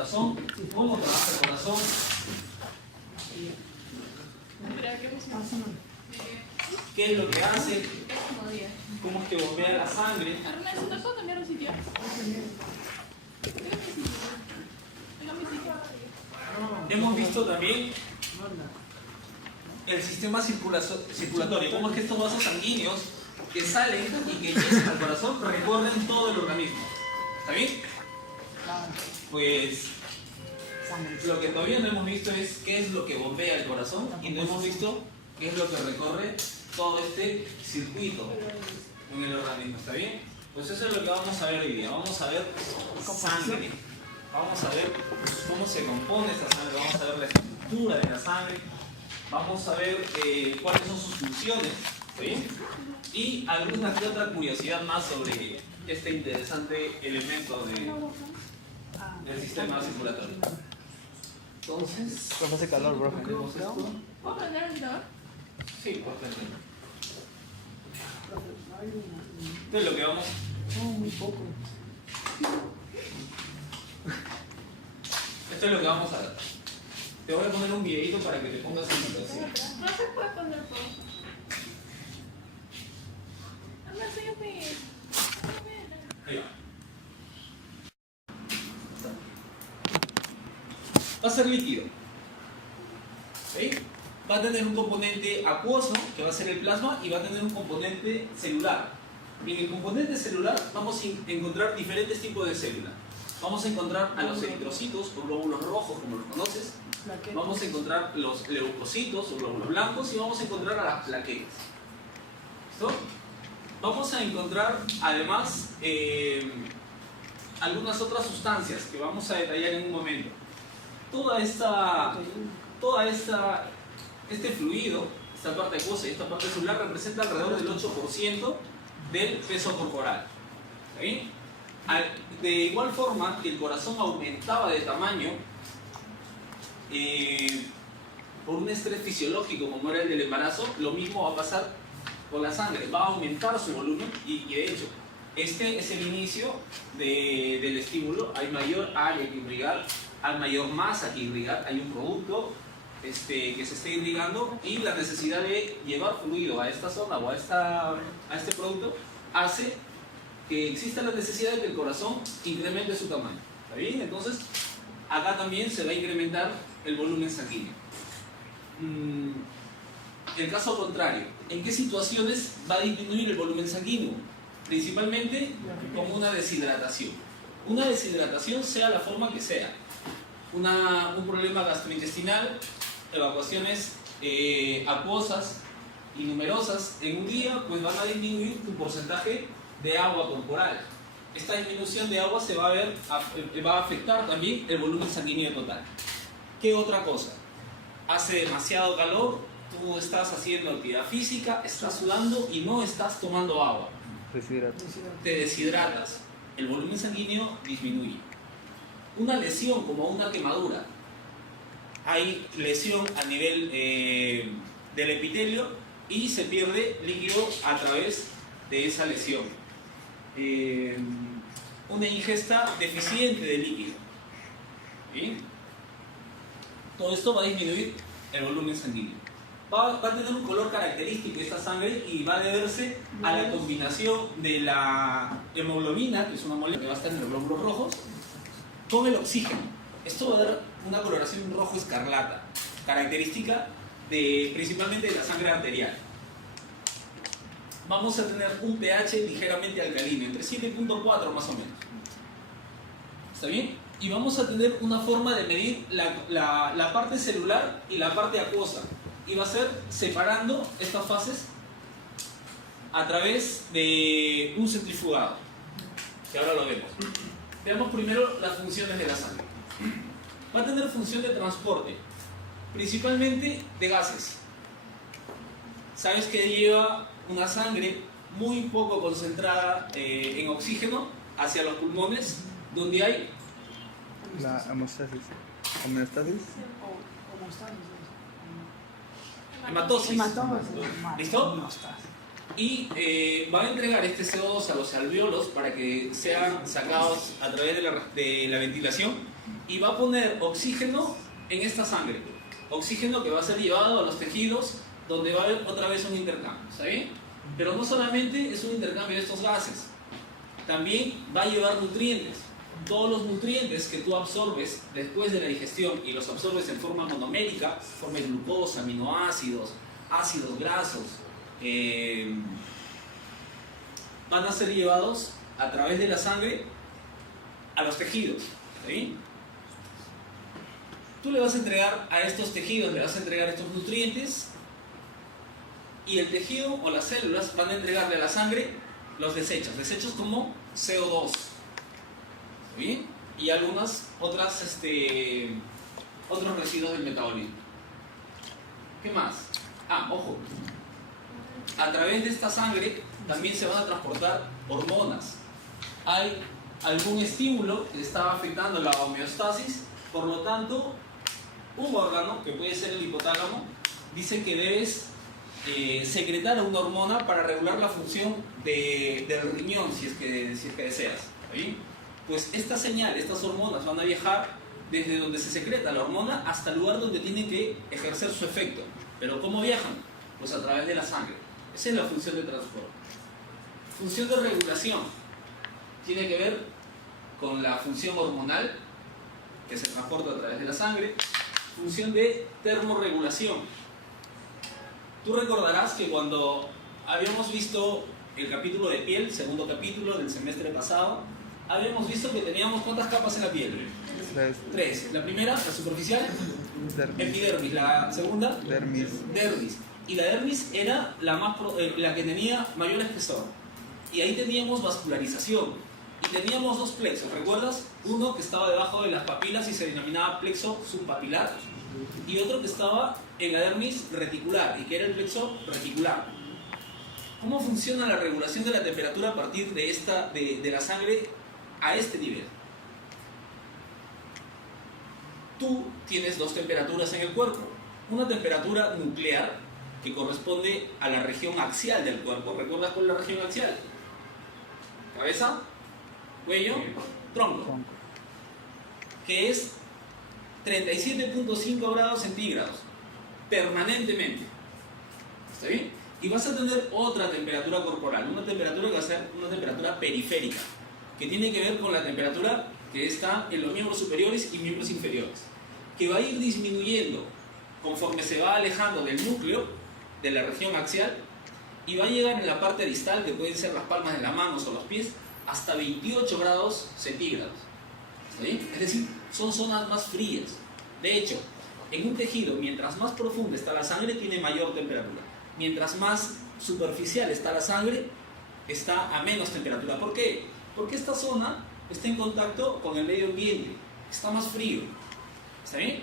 corazón? ¿Cómo trabaja el corazón? ¿Qué es lo que hace? ¿Cómo es que bombea la sangre? Hemos visto también el sistema circulatorio, cómo es que estos vasos sanguíneos que salen y que llegan al corazón recorren todo el organismo. ¿Está bien? Pues lo que todavía no hemos visto es qué es lo que bombea el corazón y no hemos visto qué es lo que recorre todo este circuito en el organismo. ¿Está bien? Pues eso es lo que vamos a ver hoy día. Vamos a ver sangre. Vamos a ver cómo se compone esta sangre. Vamos a ver la estructura de la sangre. Vamos a ver cuáles son sus funciones. ¿Está bien? Y alguna que otra curiosidad más sobre este interesante elemento del sistema circulatorio. Entonces, ¿Cómo hace calor, bro? tenemos esto. ¿Puedo prender el ventilador? Sí, perfecto. Esto es lo que vamos. Muy poco. Esto es lo que vamos a ver. Te voy a poner un videito para que te pongas en situación. No se puede poner todo. Enséñame. Ahí va. Va a ser líquido. ¿Sí? Va a tener un componente acuoso, que va a ser el plasma, y va a tener un componente celular. En el componente celular vamos a encontrar diferentes tipos de células. Vamos a encontrar a los eritrocitos o glóbulos rojos, como los conoces. Vamos a encontrar los leucocitos o glóbulos blancos y vamos a encontrar a las plaquetas. ¿Listo? Vamos a encontrar además algunas otras sustancias que vamos a detallar en un momento. Este fluido, esta parte acuosa y esta parte celular representa alrededor del 8% del peso corporal. ¿Está bien? De igual forma que el corazón aumentaba de tamaño por un estrés fisiológico como era el del embarazo, lo mismo va a pasar con la sangre, va a aumentar su volumen y de hecho este es el inicio del estímulo. Hay mayor área que irrigar, hay mayor masa que irrigar, hay un producto que se está irrigando y la necesidad de llevar fluido a esta zona o a este producto hace que exista la necesidad de que el corazón incremente su tamaño. ¿Está bien? Entonces acá también se va a incrementar el volumen sanguíneo. El caso contrario, ¿en qué situaciones va a disminuir el volumen sanguíneo? Principalmente con una deshidratación. Una deshidratación sea la forma que sea. Un problema gastrointestinal, evacuaciones acuosas y numerosas en un día, pues van a disminuir tu porcentaje de agua corporal. Esta disminución de agua va a afectar también el volumen sanguíneo total. ¿Qué otra cosa? Hace demasiado calor, tú estás haciendo actividad física, estás sudando y no estás tomando agua. Te deshidratas, el volumen sanguíneo disminuye. Una lesión como una quemadura, hay lesión a nivel del epitelio y se pierde líquido a través de esa lesión. Una ingesta deficiente de líquido. ¿Sí? Todo esto va a disminuir el volumen sanguíneo. Va a tener un color característico esta sangre y va a deberse a la combinación de la hemoglobina, que es una molécula que va a estar en los glóbulos rojos, con el oxígeno. Esto va a dar una coloración rojo escarlata, característica principalmente de la sangre arterial. Vamos a tener un pH ligeramente alcalino, entre 7.4 más o menos. ¿Está bien? Y vamos a tener una forma de medir la parte celular y la parte acuosa. Y va a ser separando estas fases a través de un centrifugado, que ahora lo vemos. Veamos primero las funciones de la sangre. Va a tener función de transporte, principalmente de gases. Sabes que lleva una sangre muy poco concentrada en oxígeno hacia los pulmones, donde hay La hemostasis. ¿Homeostasis? hematosis. ¿Listo? Y va a entregar este CO2 a los alvéolos para que sean sacados a través de la ventilación y va a poner oxígeno en esta sangre. Oxígeno que va a ser llevado a los tejidos donde va a haber otra vez un intercambio, ¿está bien? Pero no solamente es un intercambio de estos gases, también va a llevar nutrientes. Todos los nutrientes que tú absorbes después de la digestión y los absorbes en forma monomérica, forma de glucosa, aminoácidos, ácidos grasos, van a ser llevados a través de la sangre a los tejidos, ¿sí? Tú le vas a entregar a estos tejidos, le vas a entregar estos nutrientes y el tejido o las células van a entregarle a la sangre los desechos como CO2, ¿sí? Y algunas otros residuos del metabolismo. ¿Qué más? Ojo, a través de esta sangre también se van a transportar hormonas. Hay algún estímulo que está afectando la homeostasis, por lo tanto, un órgano, que puede ser el hipotálamo, dice que debes secretar una hormona para regular la función del riñón, si es que deseas. ¿Sí? Pues esta señal, estas hormonas van a viajar desde donde se secreta la hormona hasta el lugar donde tiene que ejercer su efecto. ¿Pero cómo viajan? Pues a través de la sangre. Esa es la función de transporte. Función de regulación. Tiene que ver con la función hormonal, que se transporta a través de la sangre. Función de termorregulación. Tú recordarás que cuando habíamos visto el capítulo de piel, segundo capítulo del semestre pasado, habíamos visto que teníamos ¿cuántas capas en la piel? 3. La primera, la superficial, epidermis. La segunda, dermis. Y la dermis era la que tenía mayor espesor. Y ahí teníamos vascularización. Y teníamos dos plexos, ¿recuerdas? Uno que estaba debajo de las papilas y se denominaba plexo subpapilar. Y otro que estaba en la dermis reticular, y que era el plexo reticular. ¿Cómo funciona la regulación de la temperatura a partir de la sangre a este nivel? Tú tienes dos temperaturas en el cuerpo. Una temperatura nuclear, que corresponde a la región axial del cuerpo. ¿Recuerdas cuál es la región axial? Cabeza, cuello, tronco. Que es 37.5 grados centígrados, permanentemente. ¿Está bien? Y vas a tener otra temperatura corporal, una temperatura que va a ser una temperatura periférica, que tiene que ver con la temperatura que está en los miembros superiores y miembros inferiores, que va a ir disminuyendo conforme se va alejando del núcleo, de la región axial, y va a llegar en la parte distal, que pueden ser las palmas de las manos o los pies, hasta 28 grados centígrados. ¿Está bien? Es decir, son zonas más frías. De hecho, en un tejido, mientras más profunda está la sangre, tiene mayor temperatura. Mientras más superficial está la sangre, está a menos temperatura. ¿Por qué? Porque esta zona está en contacto con el medio ambiente, está más frío. ¿Está bien?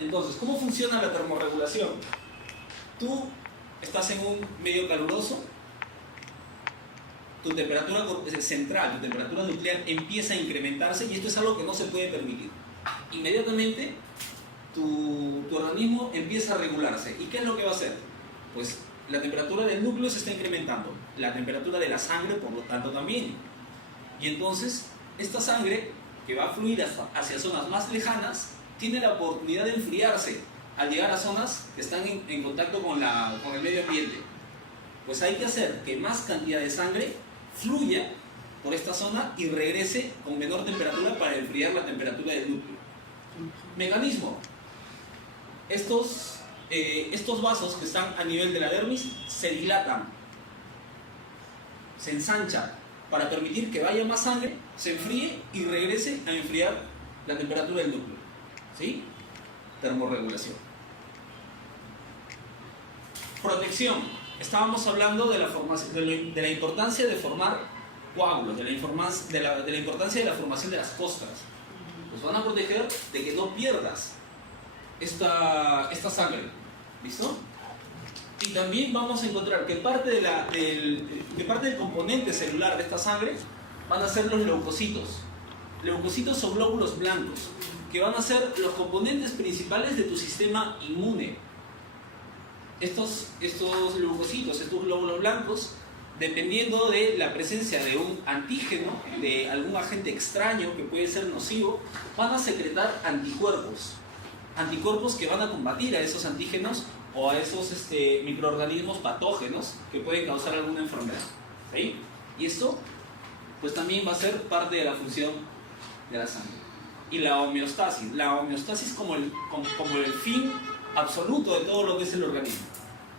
Entonces, ¿cómo funciona la termorregulación? Tú estás en un medio caluroso, tu temperatura central, tu temperatura nuclear empieza a incrementarse, y esto es algo que no se puede permitir. Inmediatamente tu organismo empieza a regularse. ¿Y qué es lo que va a hacer? Pues la temperatura del núcleo se está incrementando, la temperatura de la sangre por lo tanto también. Y entonces esta sangre que va a fluir hacia zonas más lejanas tiene la oportunidad de enfriarse al llegar a zonas que están en contacto con el medio ambiente. Pues hay que hacer que más cantidad de sangre fluya por esta zona y regrese con menor temperatura para enfriar la temperatura del núcleo. Mecanismo. Estos vasos que están a nivel de la dermis se dilatan, se ensanchan para permitir que vaya más sangre, se enfríe y regrese a enfriar la temperatura del núcleo. ¿Sí? Termorregulación. Protección. Estábamos hablando de la importancia de formar coágulos, de la importancia de la formación de las costras. Los van a proteger de que no pierdas esta sangre. ¿Listo? Y también vamos a encontrar que parte del componente celular de esta sangre van a ser los leucocitos. Leucocitos son glóbulos blancos, que van a ser los componentes principales de tu sistema inmune. Estos leucocitos, estos glóbulos blancos, dependiendo de la presencia de un antígeno, de algún agente extraño que puede ser nocivo, van a secretar anticuerpos. Anticuerpos que van a combatir a esos antígenos o a esos microorganismos patógenos que pueden causar alguna enfermedad. ¿Sí? Y esto pues también va a ser parte de la función de la sangre. Y la homeostasis como el fin absoluto de todo lo que es el organismo.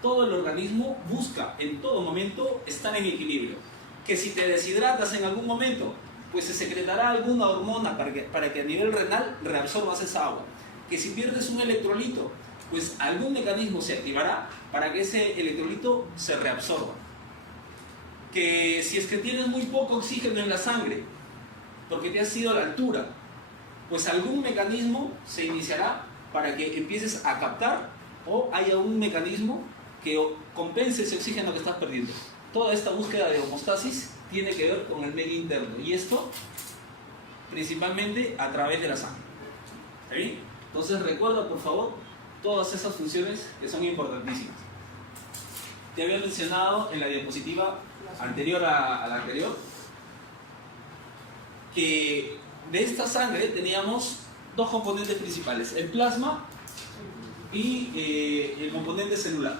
Todo el organismo busca en todo momento estar en equilibrio. Que si te deshidratas en algún momento, pues se secretará alguna hormona para que a nivel renal reabsorbas esa agua. Que si pierdes un electrolito, pues algún mecanismo se activará para que ese electrolito se reabsorba. Que si es que tienes muy poco oxígeno en la sangre, porque te has ido a la altura, pues algún mecanismo se iniciará para que empieces a captar o haya un mecanismo que compense ese oxígeno que estás perdiendo. Toda esta búsqueda de homeostasis tiene que ver con el medio interno y esto principalmente a través de la sangre. ¿Está bien? Entonces recuerda por favor todas esas funciones que son importantísimas. Te había mencionado en la diapositiva anterior a la anterior que de esta sangre teníamos dos componentes principales, el plasma y el componente celular.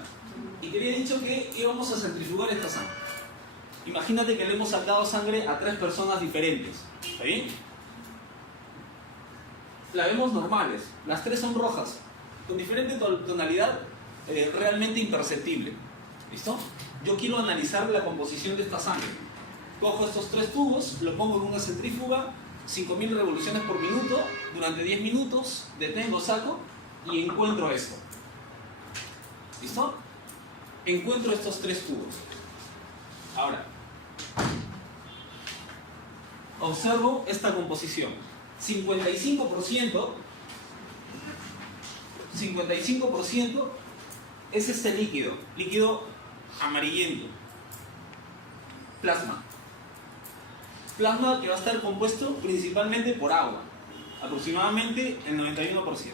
Y te había dicho que íbamos a centrifugar esta sangre. Imagínate que le hemos sacado sangre a 3 personas diferentes. ¿Está bien? La vemos normales, las 3 son rojas, con diferente tonalidad realmente imperceptible. ¿Listo? Yo quiero analizar la composición de esta sangre. Cojo estos 3 tubos, lo pongo en una centrífuga, 5000 revoluciones por minuto, durante 10 minutos, detengo, saco y encuentro esto. ¿Listo? Encuentro estos 3 tubos. Ahora, observo esta composición. 55% es este líquido amarillento, plasma que va a estar compuesto principalmente por agua, aproximadamente el 91%,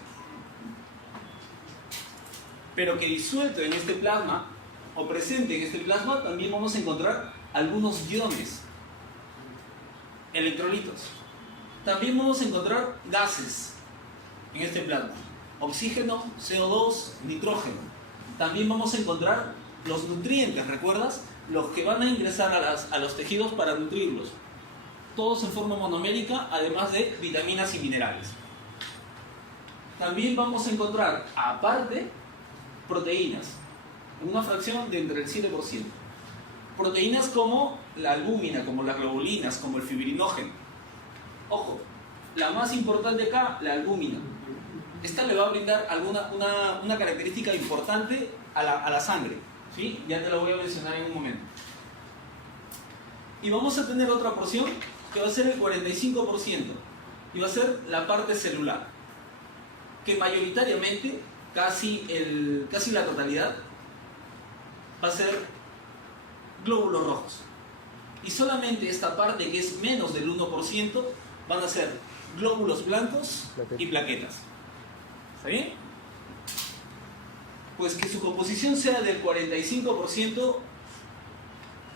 pero que disuelto en este plasma o presente en este plasma también vamos a encontrar algunos iones, electrolitos. También vamos a encontrar gases en este plasma, oxígeno, CO2, nitrógeno. También vamos a encontrar los nutrientes, ¿recuerdas? Los que van a ingresar a los tejidos para nutrirlos. Todos en forma monomérica, además de vitaminas y minerales. También vamos a encontrar, aparte, proteínas, en una fracción de entre el 7%. Proteínas como la albúmina, como las globulinas, como el fibrinógeno. Ojo, la más importante acá, la albúmina. Esta le va a brindar una característica importante a la sangre, ¿sí? Ya te la voy a mencionar en un momento. Y vamos a tener otra porción que va a ser el 45%, y va a ser la parte celular, que mayoritariamente, casi la totalidad, va a ser glóbulos rojos. Y solamente esta parte, que es menos del 1%, van a ser glóbulos blancos y plaquetas. ¿Está bien? Pues que su composición sea del 45%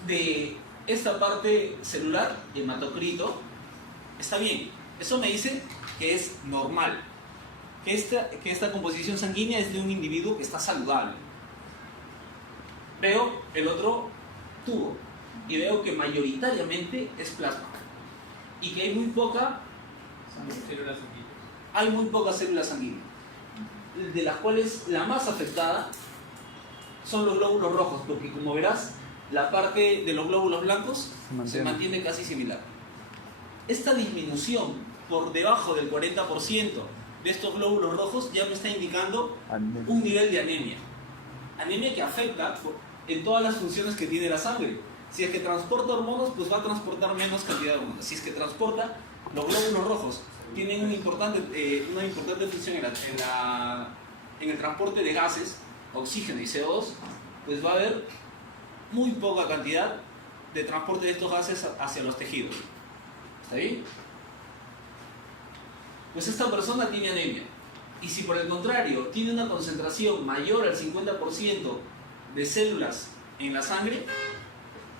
de esta parte celular, hematocrito, está bien. Eso me dice que es normal, que esta composición sanguínea es de un individuo que está saludable. Veo el otro tubo y veo que mayoritariamente es plasma y que hay muy pocas células sanguíneas, de las cuales la más afectada son los glóbulos rojos, porque como verás, la parte de los glóbulos blancos se mantiene casi similar. Esta disminución por debajo del 40% de estos glóbulos rojos ya me está indicando un nivel de anemia. Anemia que afecta en todas las funciones que tiene la sangre. Si es que transporta hormonas, pues va a transportar menos cantidad de hormonas. Si es que transporta, los glóbulos rojos tienen una importante función en el transporte de gases, oxígeno y CO2, pues va a haber muy poca cantidad de transporte de estos gases hacia los tejidos. ¿Está bien? Pues esta persona tiene anemia. Y si por el contrario tiene una concentración mayor al 50% de células en la sangre,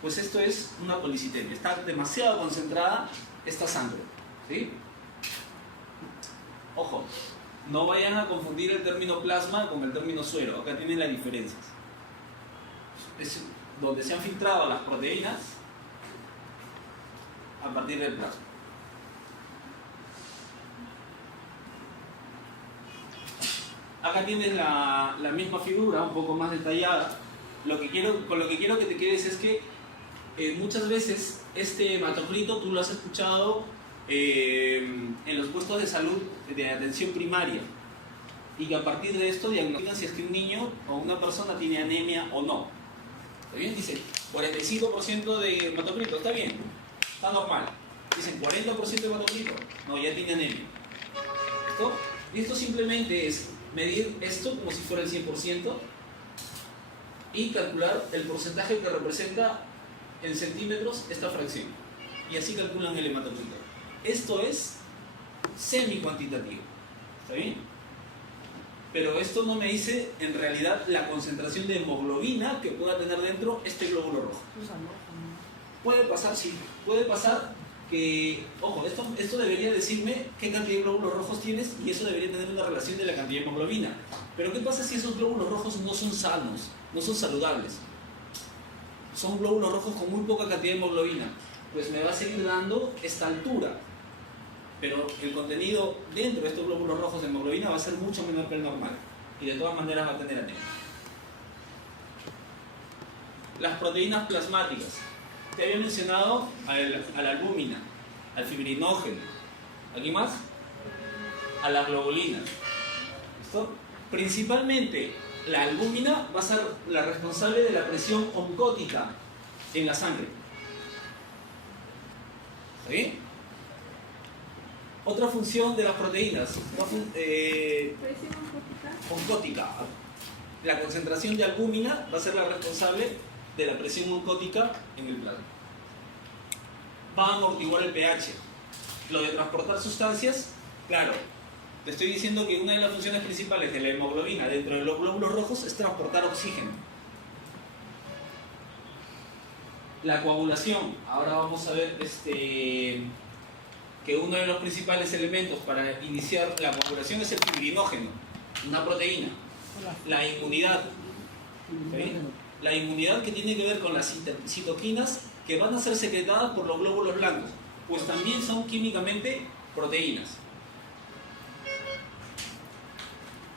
pues esto es una policitemia. Está demasiado concentrada esta sangre. ¿Sí? Ojo, no vayan a confundir el término plasma con el término suero. Acá tienen las diferencias. Es donde se han filtrado las proteínas a partir del plasma. Acá tienes la misma figura, un poco más detallada. Con lo que quiero que te quedes es que muchas veces este hematocrito tú lo has escuchado en los puestos de salud de atención primaria, y que a partir de esto diagnostican si es que un niño o una persona tiene anemia o no. ¿Está bien? Dice 45% de hematocrito, está bien, está normal. Dicen 40% de hematocrito, no, ya tiene anemia. ¿Listo? Y esto simplemente es medir esto como si fuera el 100% y calcular el porcentaje que representa en centímetros esta fracción. Y así calculan el hematocrito. Esto es semi-cuantitativo. ¿Está bien? Pero esto no me dice en realidad la concentración de hemoglobina que pueda tener dentro este glóbulo rojo. Puede pasar, sí. Puede pasar que, ojo, esto debería decirme qué cantidad de glóbulos rojos tienes, y eso debería tener una relación de la cantidad de hemoglobina. Pero ¿qué pasa si esos glóbulos rojos no son sanos, no son saludables? Son glóbulos rojos con muy poca cantidad de hemoglobina. Pues me va a seguir dando esta altura. Pero el contenido dentro de estos glóbulos rojos de hemoglobina va a ser mucho menor que el normal. Y de todas maneras va a tener anemia. Las proteínas plasmáticas. Te había mencionado a la albúmina, al fibrinógeno. ¿Aquí más? A la globulina. ¿Listo? Principalmente la albúmina va a ser la responsable de la presión oncótica en la sangre. ¿Sí? Otra función de las proteínas, oncótica. La concentración de albúmina va a ser la responsable de la presión oncótica en el plasma. Va a amortiguar el pH. Lo de transportar sustancias, claro, te estoy diciendo que una de las funciones principales de la hemoglobina dentro de los glóbulos rojos es transportar oxígeno. La coagulación, ahora vamos a ver que uno de los principales elementos para iniciar la coagulación es el fibrinógeno, una proteína. La inmunidad, ¿sí? La inmunidad que tiene que ver con las citoquinas que van a ser secretadas por los glóbulos blancos, pues también son químicamente proteínas.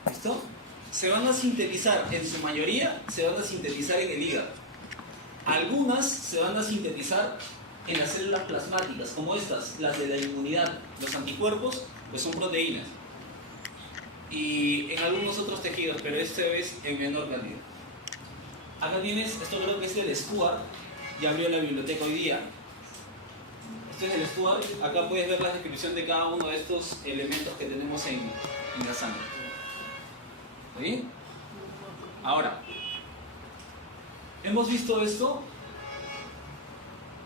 ¿Listo? Se van a sintetizar, en su mayoría, se van a sintetizar en el hígado. Algunas se van a sintetizar en las células plasmáticas, como estas, las de la inmunidad. Los anticuerpos, pues son proteínas. Y en algunos otros tejidos, pero esta vez en menor cantidad. Acá tienes, esto creo que es del Stuart, ya abrió la biblioteca hoy día. Esto es del Stuart, acá puedes ver la descripción de cada uno de estos elementos que tenemos en la sangre. ¿Sí? Ahora, hemos visto esto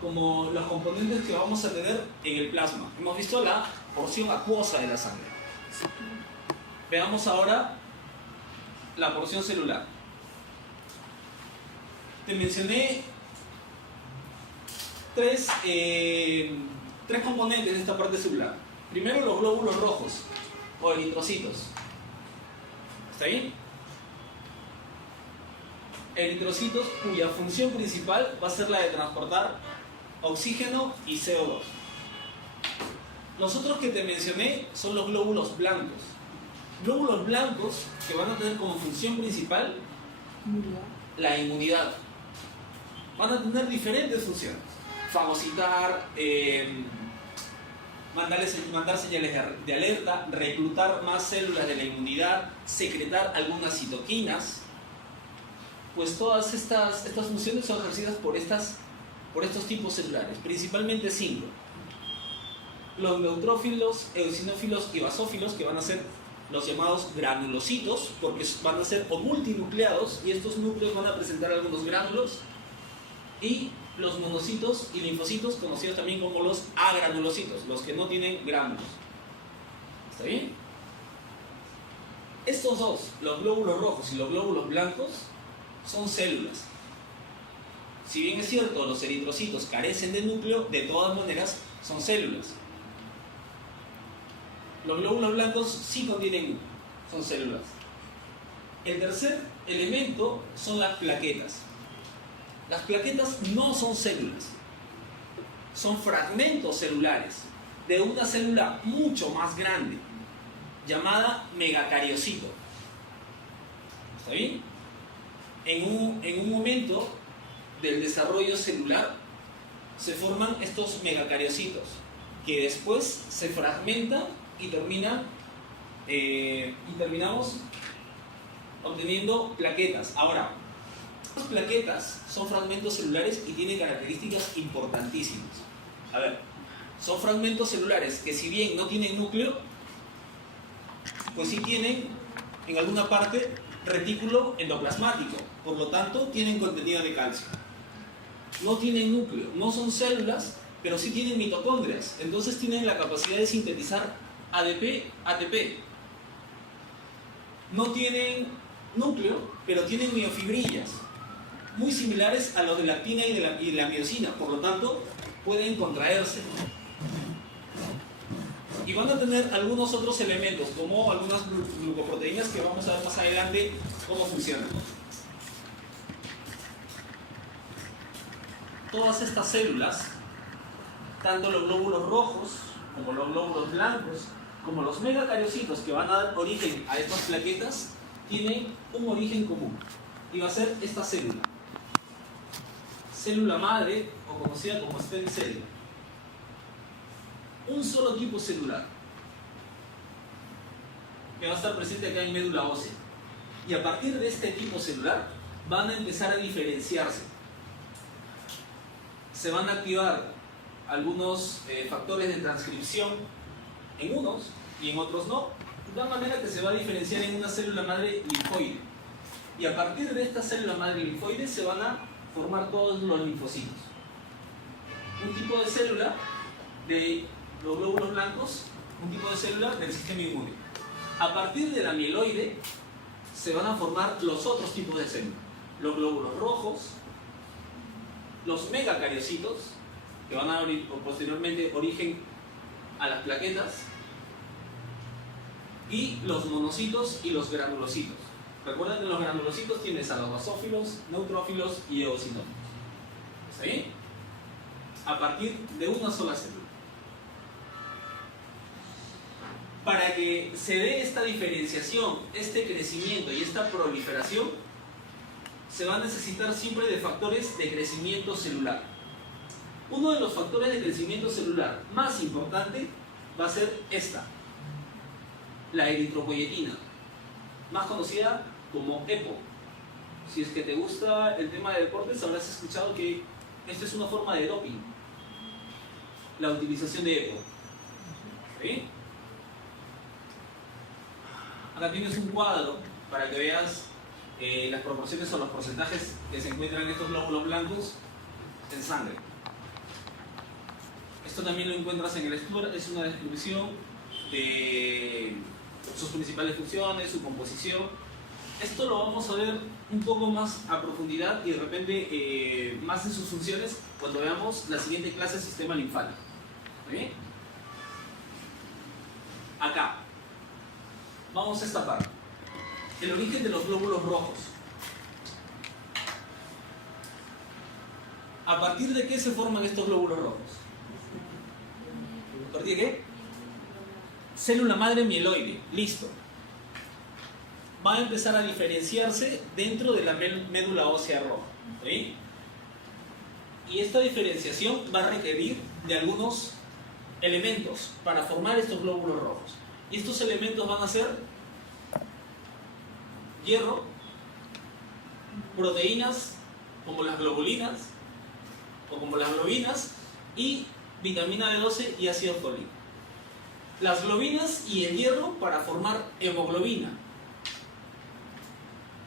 como los componentes que vamos a tener en el plasma. Hemos visto la porción acuosa de la sangre. Veamos ahora la porción celular. Te mencioné tres componentes de esta parte celular. Primero, los glóbulos rojos o eritrocitos. ¿Está bien? Eritrocitos cuya función principal va a ser la de transportar oxígeno y CO2. Los otros que te mencioné son los glóbulos blancos. Glóbulos blancos que van a tener como función principal la inmunidad. Van a tener diferentes funciones. Fagocitar, mandar señales de alerta, reclutar más células de la inmunidad, secretar algunas citoquinas. Pues todas estas funciones son ejercidas por estos tipos celulares, principalmente 5. Los neutrófilos, eosinófilos y basófilos, que van a ser los llamados granulocitos, porque van a ser o multinucleados, y estos núcleos van a presentar algunos gránulos, y los monocitos y linfocitos, conocidos también como los agranulocitos, los que no tienen gránulos. ¿Está bien? Estos dos, los glóbulos rojos y los glóbulos blancos, son células. Si bien es cierto, los eritrocitos carecen de núcleo, de todas maneras son células. Los glóbulos blancos sí contienen núcleo, son células. El tercer elemento son las plaquetas. Las plaquetas no son células, son fragmentos celulares de una célula mucho más grande, llamada megacariocito. ¿Está bien? En un momento del desarrollo celular se forman estos megacariocitos que después se fragmentan y terminamos obteniendo plaquetas. Ahora, las plaquetas son fragmentos celulares y tienen características importantísimas. A ver, son fragmentos celulares que, si bien no tienen núcleo, pues sí tienen en alguna parte retículo endoplasmático, por lo tanto tienen contenido de calcio. No tienen núcleo, no son células, pero sí tienen mitocondrias, entonces tienen la capacidad de sintetizar ADP, ATP. No tienen núcleo, pero tienen miofibrillas, muy similares a los de la actina y de la miosina, por lo tanto pueden contraerse. Y van a tener algunos otros elementos, como algunas glucoproteínas que vamos a ver más adelante cómo funcionan. Todas estas células, tanto los glóbulos rojos, como los glóbulos blancos, como los megacariocitos que van a dar origen a estas plaquetas, tienen un origen común. Y va a ser esta célula. Célula madre, o conocida como stem cell. Un solo tipo celular que va a estar presente acá en médula ósea, y a partir de este tipo celular van a empezar a diferenciarse. Se van a activar algunos factores de transcripción en unos y en otros no, de tal manera que se va a diferenciar en una célula madre linfoide, y a partir de esta célula madre linfoide se van a formar todos los linfocitos. Un tipo de célula de los glóbulos blancos, un tipo de célula del sistema inmune. A partir de la mieloide se van a formar los otros tipos de células, los glóbulos rojos, los megacariocitos, que van a dar posteriormente origen a las plaquetas, y los monocitos y los granulocitos. Recuerden que en los granulocitos tienes a los basófilos, neutrófilos y eosinófilos. ¿Está bien? A partir de una sola célula. Para que se dé esta diferenciación, este crecimiento y esta proliferación, se va a necesitar siempre de factores de crecimiento celular. Uno de los factores de crecimiento celular más importante va a ser esta, la eritropoyetina, más conocida como EPO. Si es que te gusta el tema de deportes, habrás escuchado que esta es una forma de doping, la utilización de EPO. ¿Sí? Acá tienes un cuadro para que veas las proporciones o los porcentajes que se encuentran en estos glóbulos blancos en sangre. Esto también lo encuentras en el estudio, es una descripción de sus principales funciones, su composición. Esto lo vamos a ver un poco más a profundidad y de repente más en sus funciones cuando veamos la siguiente clase de sistema linfático. ¿Bien? Acá vamos a esta parte. El origen de los glóbulos rojos. ¿A partir de qué se forman estos glóbulos rojos? ¿A partir de qué? Célula madre mieloide. Listo. Va a empezar a diferenciarse dentro de la médula ósea roja. ¿Sí? Y esta diferenciación va a requerir de algunos elementos para formar estos glóbulos rojos. Y estos elementos van a ser hierro, proteínas como las globulinas o como las globinas, y vitamina B12 y ácido fólico. Las globinas y el hierro para formar hemoglobina,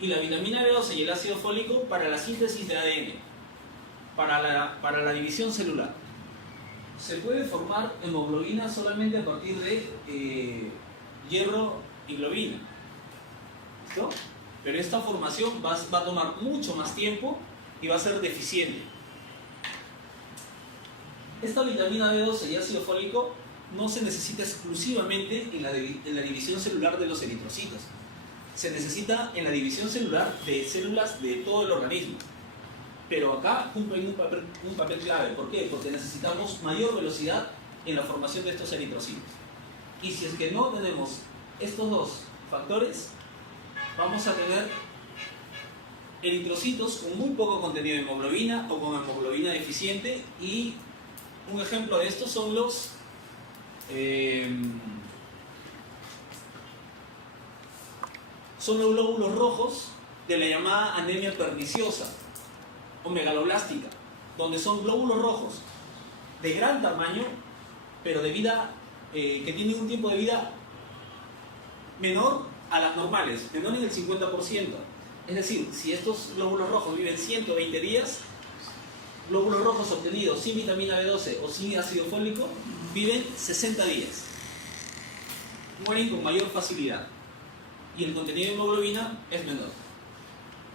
y la vitamina B12 y el ácido fólico para la síntesis de ADN, para la división celular. Se puede formar hemoglobina solamente a partir de hierro y globina. ¿Listo? Pero esta formación va a tomar mucho más tiempo y va a ser deficiente. Esta vitamina B12 y ácido fólico no se necesita exclusivamente en la división celular de los eritrocitos. Se necesita en la división celular de células de todo el organismo. Pero acá cumplen un papel clave. ¿Por qué? Porque necesitamos mayor velocidad en la formación de estos eritrocitos. Y si es que no tenemos estos dos factores, vamos a tener eritrocitos con muy poco contenido de hemoglobina o con hemoglobina deficiente, y un ejemplo de esto son los glóbulos rojos de la llamada anemia perniciosa o megaloblástica, donde son glóbulos rojos de gran tamaño, pero de vida que tienen un tiempo de vida menor a las normales, menor en el 50%. Es decir, si estos glóbulos rojos viven 120 días, glóbulos rojos obtenidos sin vitamina B12 o sin ácido fólico viven 60 días. Mueren con mayor facilidad. Y el contenido de hemoglobina es menor.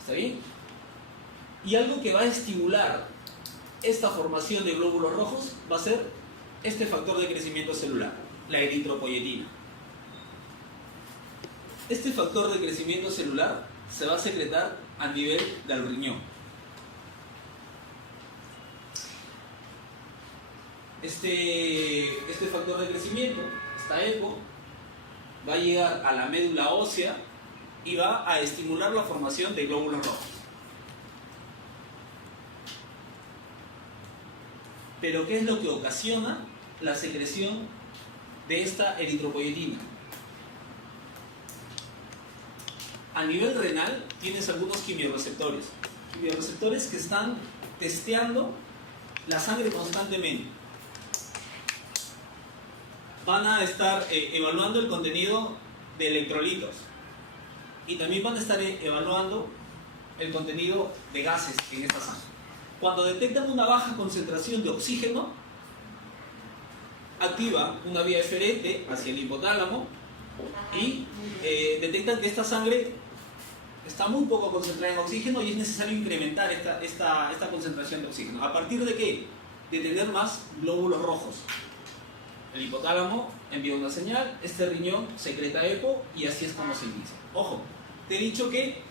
¿Está bien? Y algo que va a estimular esta formación de glóbulos rojos va a ser este factor de crecimiento celular, la eritropoyetina. Este factor de crecimiento celular se va a secretar a nivel del riñón. Este factor de crecimiento, esta EPO, va a llegar a la médula ósea y va a estimular la formación de glóbulos rojos. Pero ¿qué es lo que ocasiona la secreción de esta eritropoyetina? A nivel renal tienes algunos quimiorreceptores que están testeando la sangre constantemente. Van a estar evaluando el contenido de electrolitos y también van a estar evaluando el contenido de gases en esta sangre. Cuando detectan una baja concentración de oxígeno, activa una vía eferente hacia el hipotálamo y detectan que esta sangre está muy poco concentrada en oxígeno y es necesario incrementar esta concentración de oxígeno. ¿A partir de qué? De tener más glóbulos rojos. El hipotálamo envía una señal, este riñón secreta EPO y así es como se inicia. Ojo, te he dicho que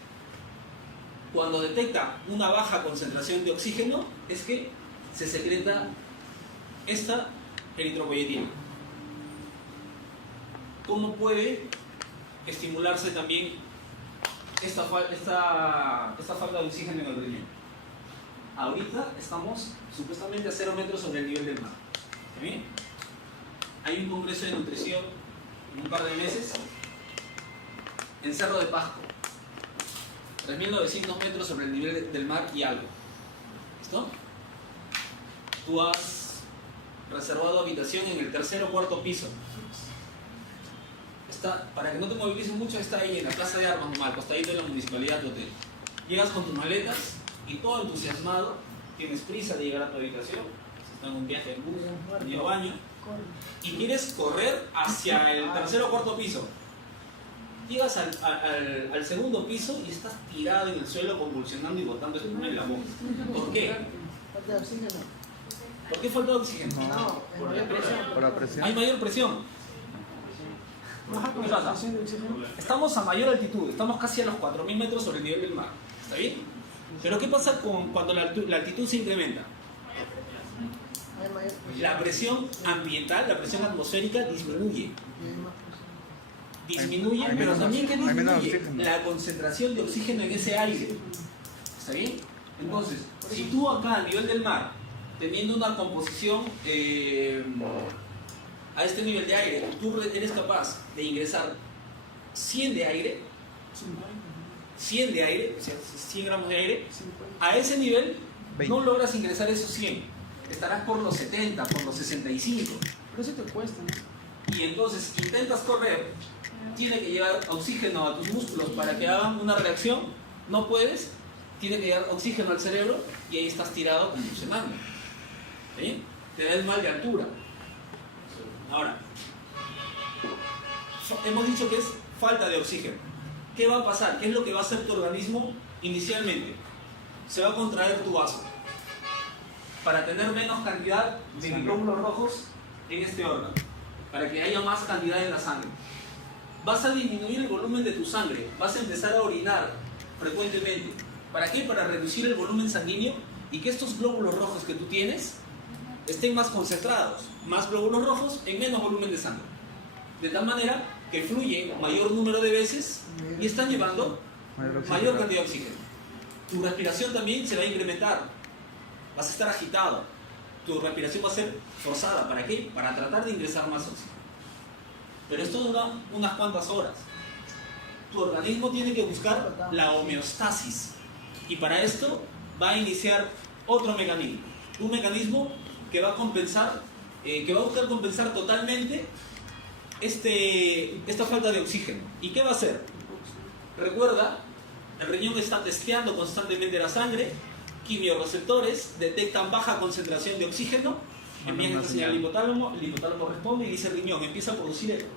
cuando detecta una baja concentración de oxígeno es que se secreta esta eritropoyetina. ¿Cómo puede estimularse también esta falta de oxígeno en el riñón? Ahorita estamos supuestamente a 0 metros sobre el nivel del mar. ¿Está bien? Hay un congreso de nutrición en un par de meses en Cerro de Pasco, 3.900 metros sobre el nivel del mar y algo. ¿Listo? Tú has reservado habitación en el tercer o cuarto piso. Para que no te movilices mucho, está ahí en la Plaza de Armas, al costadito de la municipalidad de hotel. Llegas con tus maletas y todo entusiasmado, tienes prisa de llegar a tu habitación, si estás en un viaje en bus, medio baño, y quieres correr hacia el tercer o cuarto piso. Llegas al segundo piso y estás tirado en el suelo convulsionando y botando espuma en la boca. ¿Por qué? Falta de oxígeno. ¿Por qué falta de oxígeno? No, por la presión. Por la presión. Hay mayor presión. Baja ¿Qué pasa? concentración de oxígeno. Estamos a mayor altitud, estamos casi a los 4.000 metros sobre el nivel del mar. ¿Está bien? Pero ¿qué pasa cuando la altitud se incrementa? Hay mayor presión. La presión ambiental, la presión atmosférica disminuye. Y hay más presión. Disminuye, Hay pero menos- también que hay menos disminuye oxígeno. la concentración de oxígeno en ese aire. ¿Está bien? Entonces, si tú acá a nivel del mar, teniendo una composición a este nivel de aire, tú eres capaz de ingresar 100 de aire, 100 de aire, o sea, 100 gramos de aire, a ese nivel 20. no logras ingresar esos 100. Estarás por los 70, por los 65. Por eso te cuesta, ¿no? Y entonces intentas correr, tiene que llevar oxígeno a tus músculos para que hagan una reacción, no puedes, tiene que llevar oxígeno al cerebro y ahí estás tirado convulsionando. ¿Sí? Te da el mal de altura. Ahora, hemos dicho que es falta de oxígeno. ¿Qué va a pasar? ¿Qué es lo que va a hacer tu organismo inicialmente? Se va a contraer tu vaso. para tener menos cantidad de glóbulos rojos en este órgano, para que haya más cantidad en la sangre. Vas a disminuir el volumen de tu sangre, vas a empezar a orinar frecuentemente. ¿Para qué? Para reducir el volumen sanguíneo y que estos glóbulos rojos que tú tienes estén más concentrados, más glóbulos rojos en menos volumen de sangre. De tal manera que fluye mayor número de veces y están llevando mayor cantidad de oxígeno. Tu respiración también se va a incrementar, vas a estar agitado, tu respiración va a ser forzada. ¿Para qué? Para tratar de ingresar más oxígeno. Pero esto dura unas cuantas horas. Tu organismo tiene que buscar la homeostasis y para esto va a iniciar otro mecanismo, un mecanismo que va a compensar, que va a buscar compensar totalmente esta falta de oxígeno. ¿Y qué va a hacer? Recuerda, el riñón está testeando constantemente la sangre, quimiorreceptores detectan baja concentración de oxígeno, envían esta señal al hipotálamo, el hipotálamo responde y dice riñón, empieza a producir eco.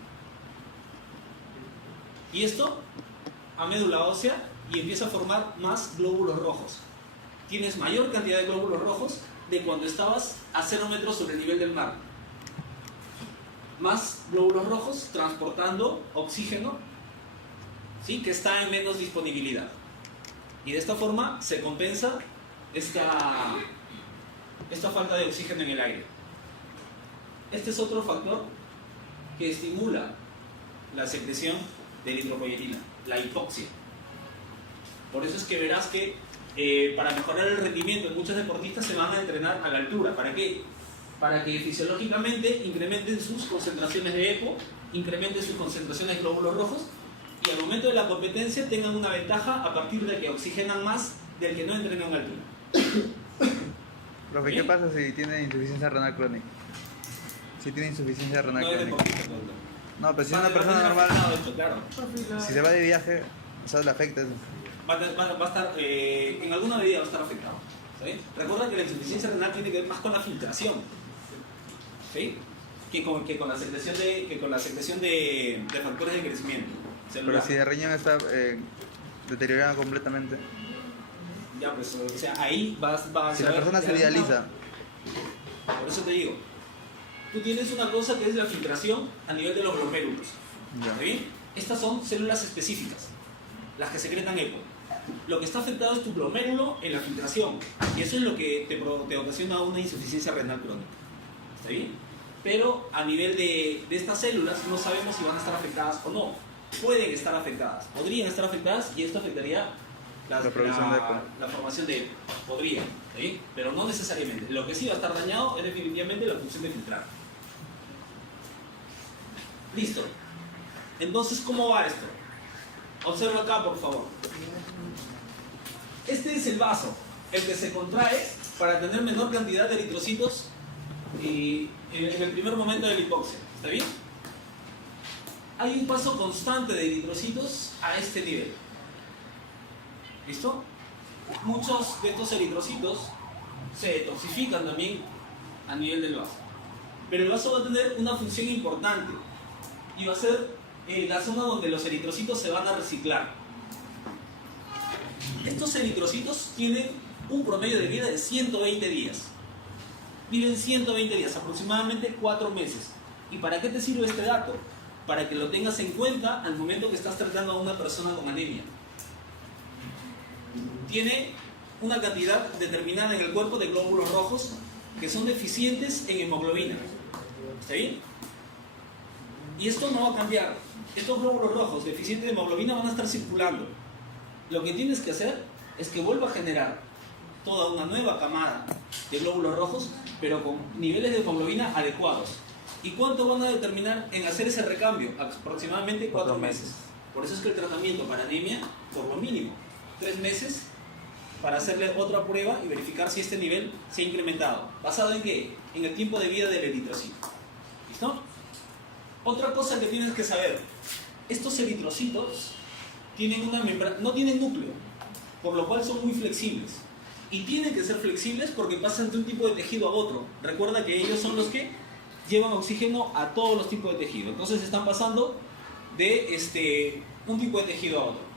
Y esto a médula ósea y empieza a formar más glóbulos rojos. Tienes mayor cantidad de glóbulos rojos de cuando estabas a 0 metros sobre el nivel del mar. Más glóbulos rojos transportando oxígeno, ¿sí? Que está en menos disponibilidad. Y de esta forma se compensa esta falta de oxígeno en el aire. Este es otro factor que estimula la secreción de eritropoyetina, la hipoxia. Por eso es que verás que para mejorar el rendimiento de muchos deportistas se van a entrenar a la altura. ¿Para qué? Para que fisiológicamente incrementen sus concentraciones de EPO, incrementen sus concentraciones de glóbulos rojos y al momento de la competencia tengan una ventaja a partir de que oxigenan más del que no entrenan en altura. Profe, ¿qué pasa si tiene insuficiencia renal crónica? Si tiene insuficiencia renal No es crónica. deportista, tonto. No, pero si es Va una a persona tener normal, afectado esto, claro. si se va de viaje, o sea, le afecta eso. Va a estar, en alguna medida va a estar afectado. ¿Sí? Recuerda que la insuficiencia renal tiene que ver más con la filtración, ¿sí? que con la secreción de factores de crecimiento celular. Pero si el riñón está deteriorado completamente. Ya, pues, o sea, ahí vas a Si la persona se dializa, Por eso te digo, tú tienes una cosa que es la filtración a nivel de los glomérulos. ya. ¿Está bien? Estas son células específicas, las que secretan EPO. Lo que está afectado es tu glomérulo en la filtración, y eso es lo que te ocasiona una insuficiencia renal crónica. ¿Está bien? Pero a nivel de estas células no sabemos si van a estar afectadas o no. Pueden estar afectadas, podrían estar afectadas, y esto afectaría la producción de EPO. la formación de EPO. Podría, ¿sí? Pero no necesariamente. Lo que sí va a estar dañado es definitivamente la función de filtrar. Listo. Entonces, ¿cómo va esto? Observa acá, por favor. Este es el vaso, el que se contrae para tener menor cantidad de eritrocitos y en el primer momento de la hipoxia. ¿Está bien? Hay un paso constante de eritrocitos a este nivel. ¿Listo? Muchos de estos eritrocitos se detoxifican también a nivel del vaso. Pero el vaso va a tener una función importante y va a ser la zona donde los eritrocitos se van a reciclar. Estos eritrocitos tienen un promedio de vida de 120 días. Viven 120 días, aproximadamente 4 meses. ¿Y para qué te sirve este dato? Para que lo tengas en cuenta al momento que estás tratando a una persona con anemia. Tiene una cantidad determinada en el cuerpo de glóbulos rojos que son deficientes en hemoglobina. ¿Está bien? Y esto no va a cambiar. Estos glóbulos rojos deficientes de hemoglobina van a estar circulando. Lo que tienes que hacer es que vuelva a generar toda una nueva camada de glóbulos rojos, pero con niveles de hemoglobina adecuados. ¿Y cuánto van a determinar en hacer ese recambio? Aproximadamente 4 meses. Por eso es que el tratamiento para anemia, por lo mínimo, 3 meses para hacerle otra prueba y verificar si este nivel se ha incrementado. ¿Basado en qué? En el tiempo de vida del eritrocito. ¿Listo? Otra cosa que tienes que saber. Estos eritrocitos tienen una membrana, no tienen núcleo, por lo cual son muy flexibles. Y tienen que ser flexibles porque pasan de un tipo de tejido a otro. Recuerda que ellos son los que llevan oxígeno a todos los tipos de tejido. Entonces están pasando de un tipo de tejido a otro.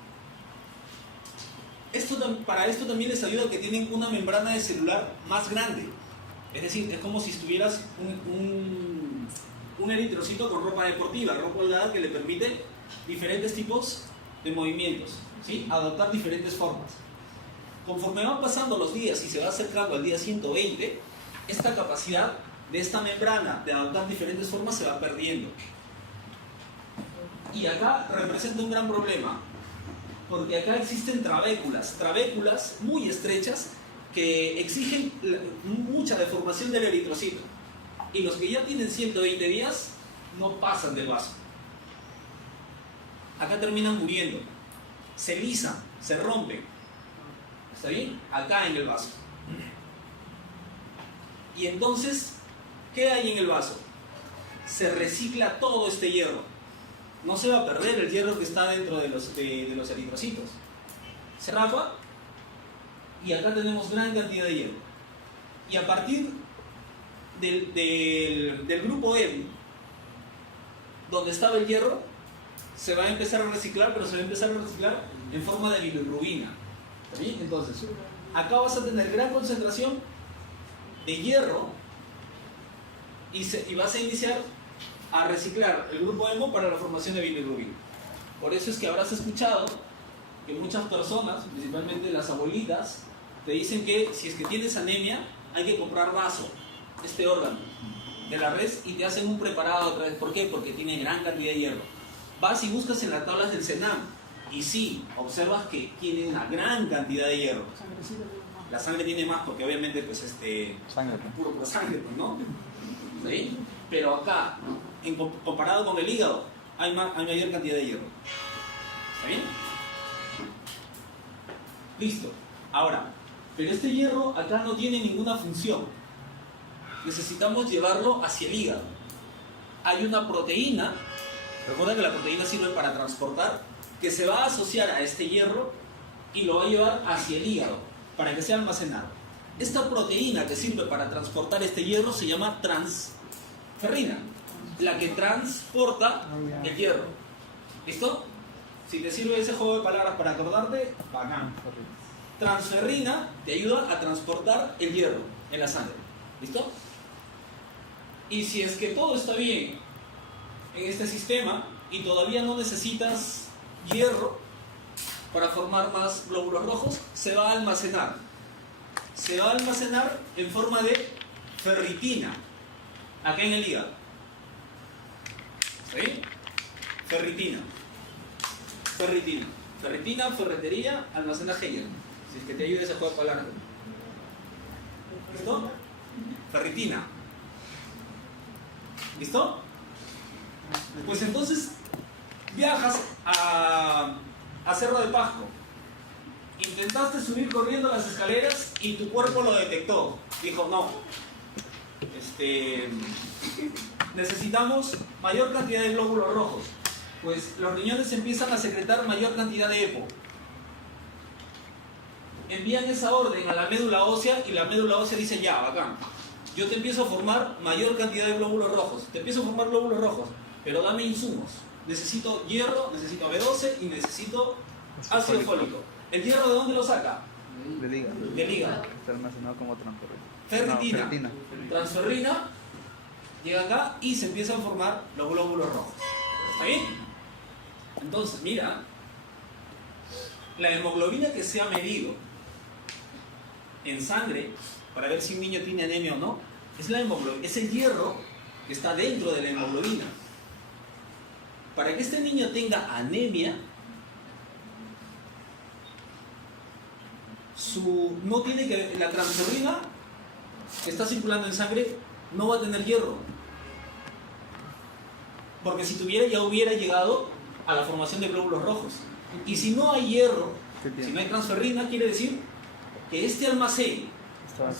Para esto también les ayuda que tienen una membrana de celular más grande. Es decir, es como si estuvieras un eritrocito con ropa deportiva, ropa holgada que le permite diferentes tipos de movimientos, ¿sí? Adoptar diferentes formas. Conforme van pasando los días y se va acercando al día 120, esta capacidad de esta membrana de adoptar diferentes formas se va perdiendo. Y acá representa un gran problema, porque acá existen trabéculas muy estrechas que exigen mucha deformación del eritrocito. Y los que ya tienen 120 días no pasan del vaso. Acá terminan muriendo, se lisan, se rompen. ¿Está bien? Acá en el vaso. Y entonces, ¿qué hay en el vaso? Se recicla todo este hierro. No se va a perder el hierro que está dentro de los eritrocitos. Se rapa y acá tenemos gran cantidad de hierro. Y a partir del grupo M, donde estaba el hierro, se va a empezar a reciclar, pero se va a empezar a reciclar en forma de bilirrubina. ¿Está bien? Entonces, acá vas a tener gran concentración de hierro y vas a iniciar a reciclar el grupo hemo para la formación de bilirrubina. Por eso es que habrás escuchado que muchas personas, principalmente las abuelitas, te dicen que si es que tienes anemia, hay que comprar vaso, este órgano de la res, y te hacen un preparado otra vez. ¿Por qué? Porque tiene gran cantidad de hierro. Vas y buscas en las tablas del CENAM y sí, observas que tiene una gran cantidad de hierro. La sangre tiene más porque obviamente pues Sangre. pura sangre, pues, ¿no? ¿Sí? Pero acá, comparado con el hígado, hay mayor cantidad de hierro. ¿Está bien? Listo. Ahora, pero este hierro acá no tiene ninguna función. Necesitamos llevarlo hacia el hígado. Hay una proteína, recuerda que la proteína sirve para transportar, que se va a asociar a este hierro y lo va a llevar hacia el hígado para que sea almacenado. Esta proteína que sirve para transportar este hierro se llama transferrina, la que transporta el hierro. ¿Listo? Si te sirve ese juego de palabras para acordarte, bacán. Transferrina te ayuda a transportar el hierro en la sangre. ¿Listo? Y si es que todo está bien en este sistema y todavía no necesitas hierro para formar más glóbulos rojos, se va a almacenar. Se va a almacenar en forma de ferritina, acá en el hígado. ¿Sí? Ferritina. Ferritina, ferretería, almacenaje de hierro. Si es que te ayuda ese juego de palabras. ¿Listo? Ferritina. ¿Listo? Pues entonces viajas a Cerro de Pasco. Intentaste subir corriendo las escaleras y tu cuerpo lo detectó. Dijo, no. Necesitamos mayor cantidad de glóbulos rojos. Pues los riñones empiezan a secretar mayor cantidad de EPO. Envían esa orden a la médula ósea y la médula ósea dice, ya, bacán. Yo te empiezo a formar mayor cantidad de glóbulos rojos. Te empiezo a formar glóbulos rojos, pero dame insumos. Necesito hierro, necesito B12 y necesito ácido fólico. ¿El hierro de dónde lo saca? Del hígado. Del hígado. Está almacenado como transferrina. Ferritina. No, ferritina. Transferrina llega acá y se empiezan a formar los glóbulos rojos. ¿Está bien? Entonces, mira, la hemoglobina que se ha medido en sangre para ver si un niño tiene anemia o no, es la hemoglobina, es el hierro que está dentro de la hemoglobina. Para que este niño tenga anemia, no tiene que, la transferrina que está circulando en sangre no va a tener hierro, porque si tuviera ya hubiera llegado a la formación de glóbulos rojos. Y si no hay hierro, si no hay transferrina, quiere decir que este almacén,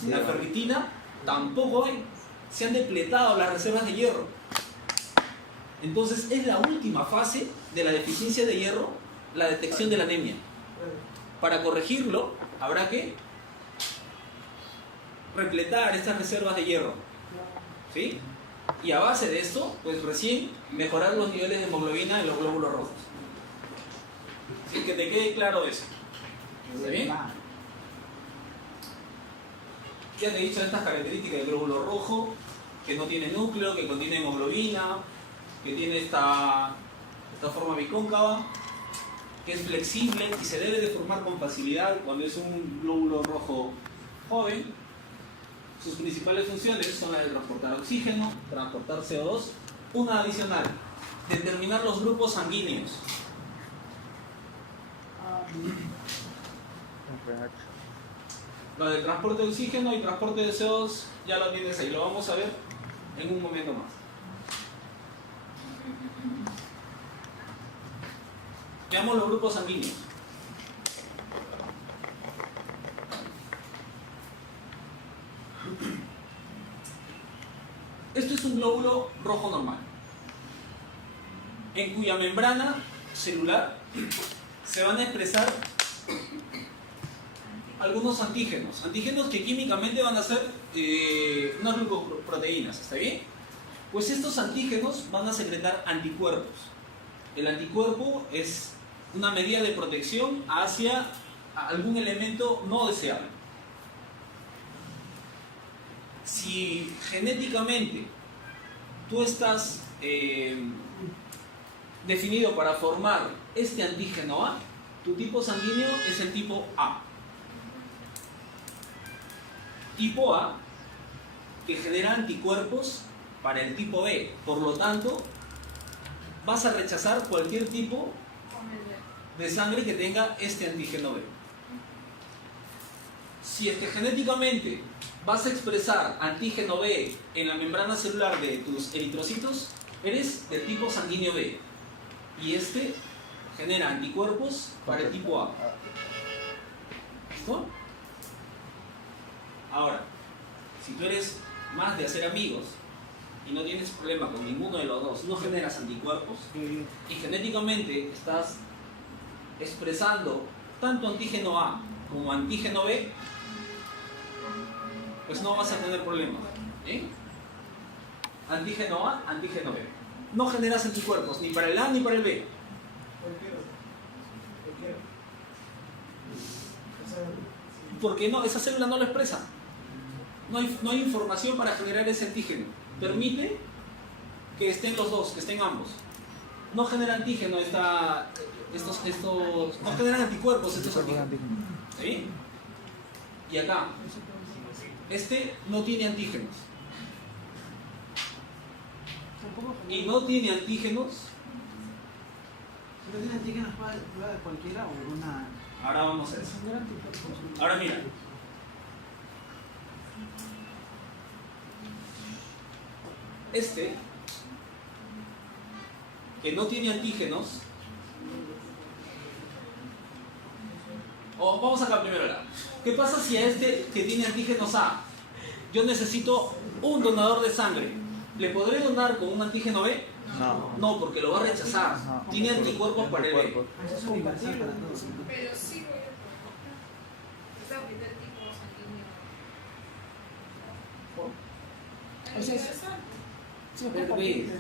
la ferritina, tampoco hay. Se han depletado las reservas de hierro. Entonces es la última fase de la deficiencia de hierro, la detección de la anemia. Para corregirlo, habrá que repletar estas reservas de hierro. ¿Sí? Y a base de esto, pues recién mejorar los niveles de hemoglobina en los glóbulos rojos. ¿Sí? Que te quede claro eso. ¿Está bien? Ya te he dicho estas características del glóbulo rojo, que no tiene núcleo, que contiene hemoglobina, que tiene esta forma bicóncava, que es flexible y se debe de formar con facilidad cuando es un glóbulo rojo joven. Sus principales funciones son las de transportar oxígeno, transportar CO2. Una adicional, determinar los grupos sanguíneos. Lo del transporte de oxígeno y transporte de CO2 ya lo tienes ahí, lo vamos a ver en un momento más. Veamos los grupos sanguíneos. Esto es un glóbulo rojo normal, en cuya membrana celular se van a expresar algunos antígenos que químicamente van a ser unas glucoproteínas, ¿está bien? Pues estos antígenos van a secretar anticuerpos. El anticuerpo es una medida de protección hacia algún elemento no deseable. Si genéticamente tú estás definido para formar este antígeno A, tu tipo sanguíneo es el tipo A. Tipo A que genera anticuerpos para el tipo B. Por lo tanto, vas a rechazar cualquier tipo de sangre que tenga este antígeno B. Si es que genéticamente vas a expresar antígeno B en la membrana celular de tus eritrocitos, eres del tipo sanguíneo B. Y este genera anticuerpos para el tipo A. ¿Listo? Ahora, si tú eres más de hacer amigos y no tienes problema con ninguno de los dos, no generas anticuerpos y genéticamente estás expresando tanto antígeno A como antígeno B, pues no vas a tener problemas. ¿Sí? Antígeno A, antígeno B. No generas anticuerpos ni para el A ni para el B. Porque no, esa célula no lo expresa. No hay información para generar ese antígeno. Permite que estén los dos, que estén ambos. No genera antígeno no generan anticuerpos estos antígenos. ¿Sí? Y acá, este no tiene antígenos. Y no tiene antígenos. Si no tiene antígenos, ¿puede de cualquiera o una...? Ahora vamos a eso. Ahora mira. Este, que no tiene antígenos, vamos acá primero. ¿Qué pasa si a este que tiene antígenos A, yo necesito un donador de sangre? ¿Le podré donar con un antígeno B? No. No, porque lo va a rechazar. No. Tiene anticuerpos para el B. Eso es universal para todos. Pero sí voy a es ahorita el tipo sanguíneo. O sea, Universal. Sí, Pero compartir.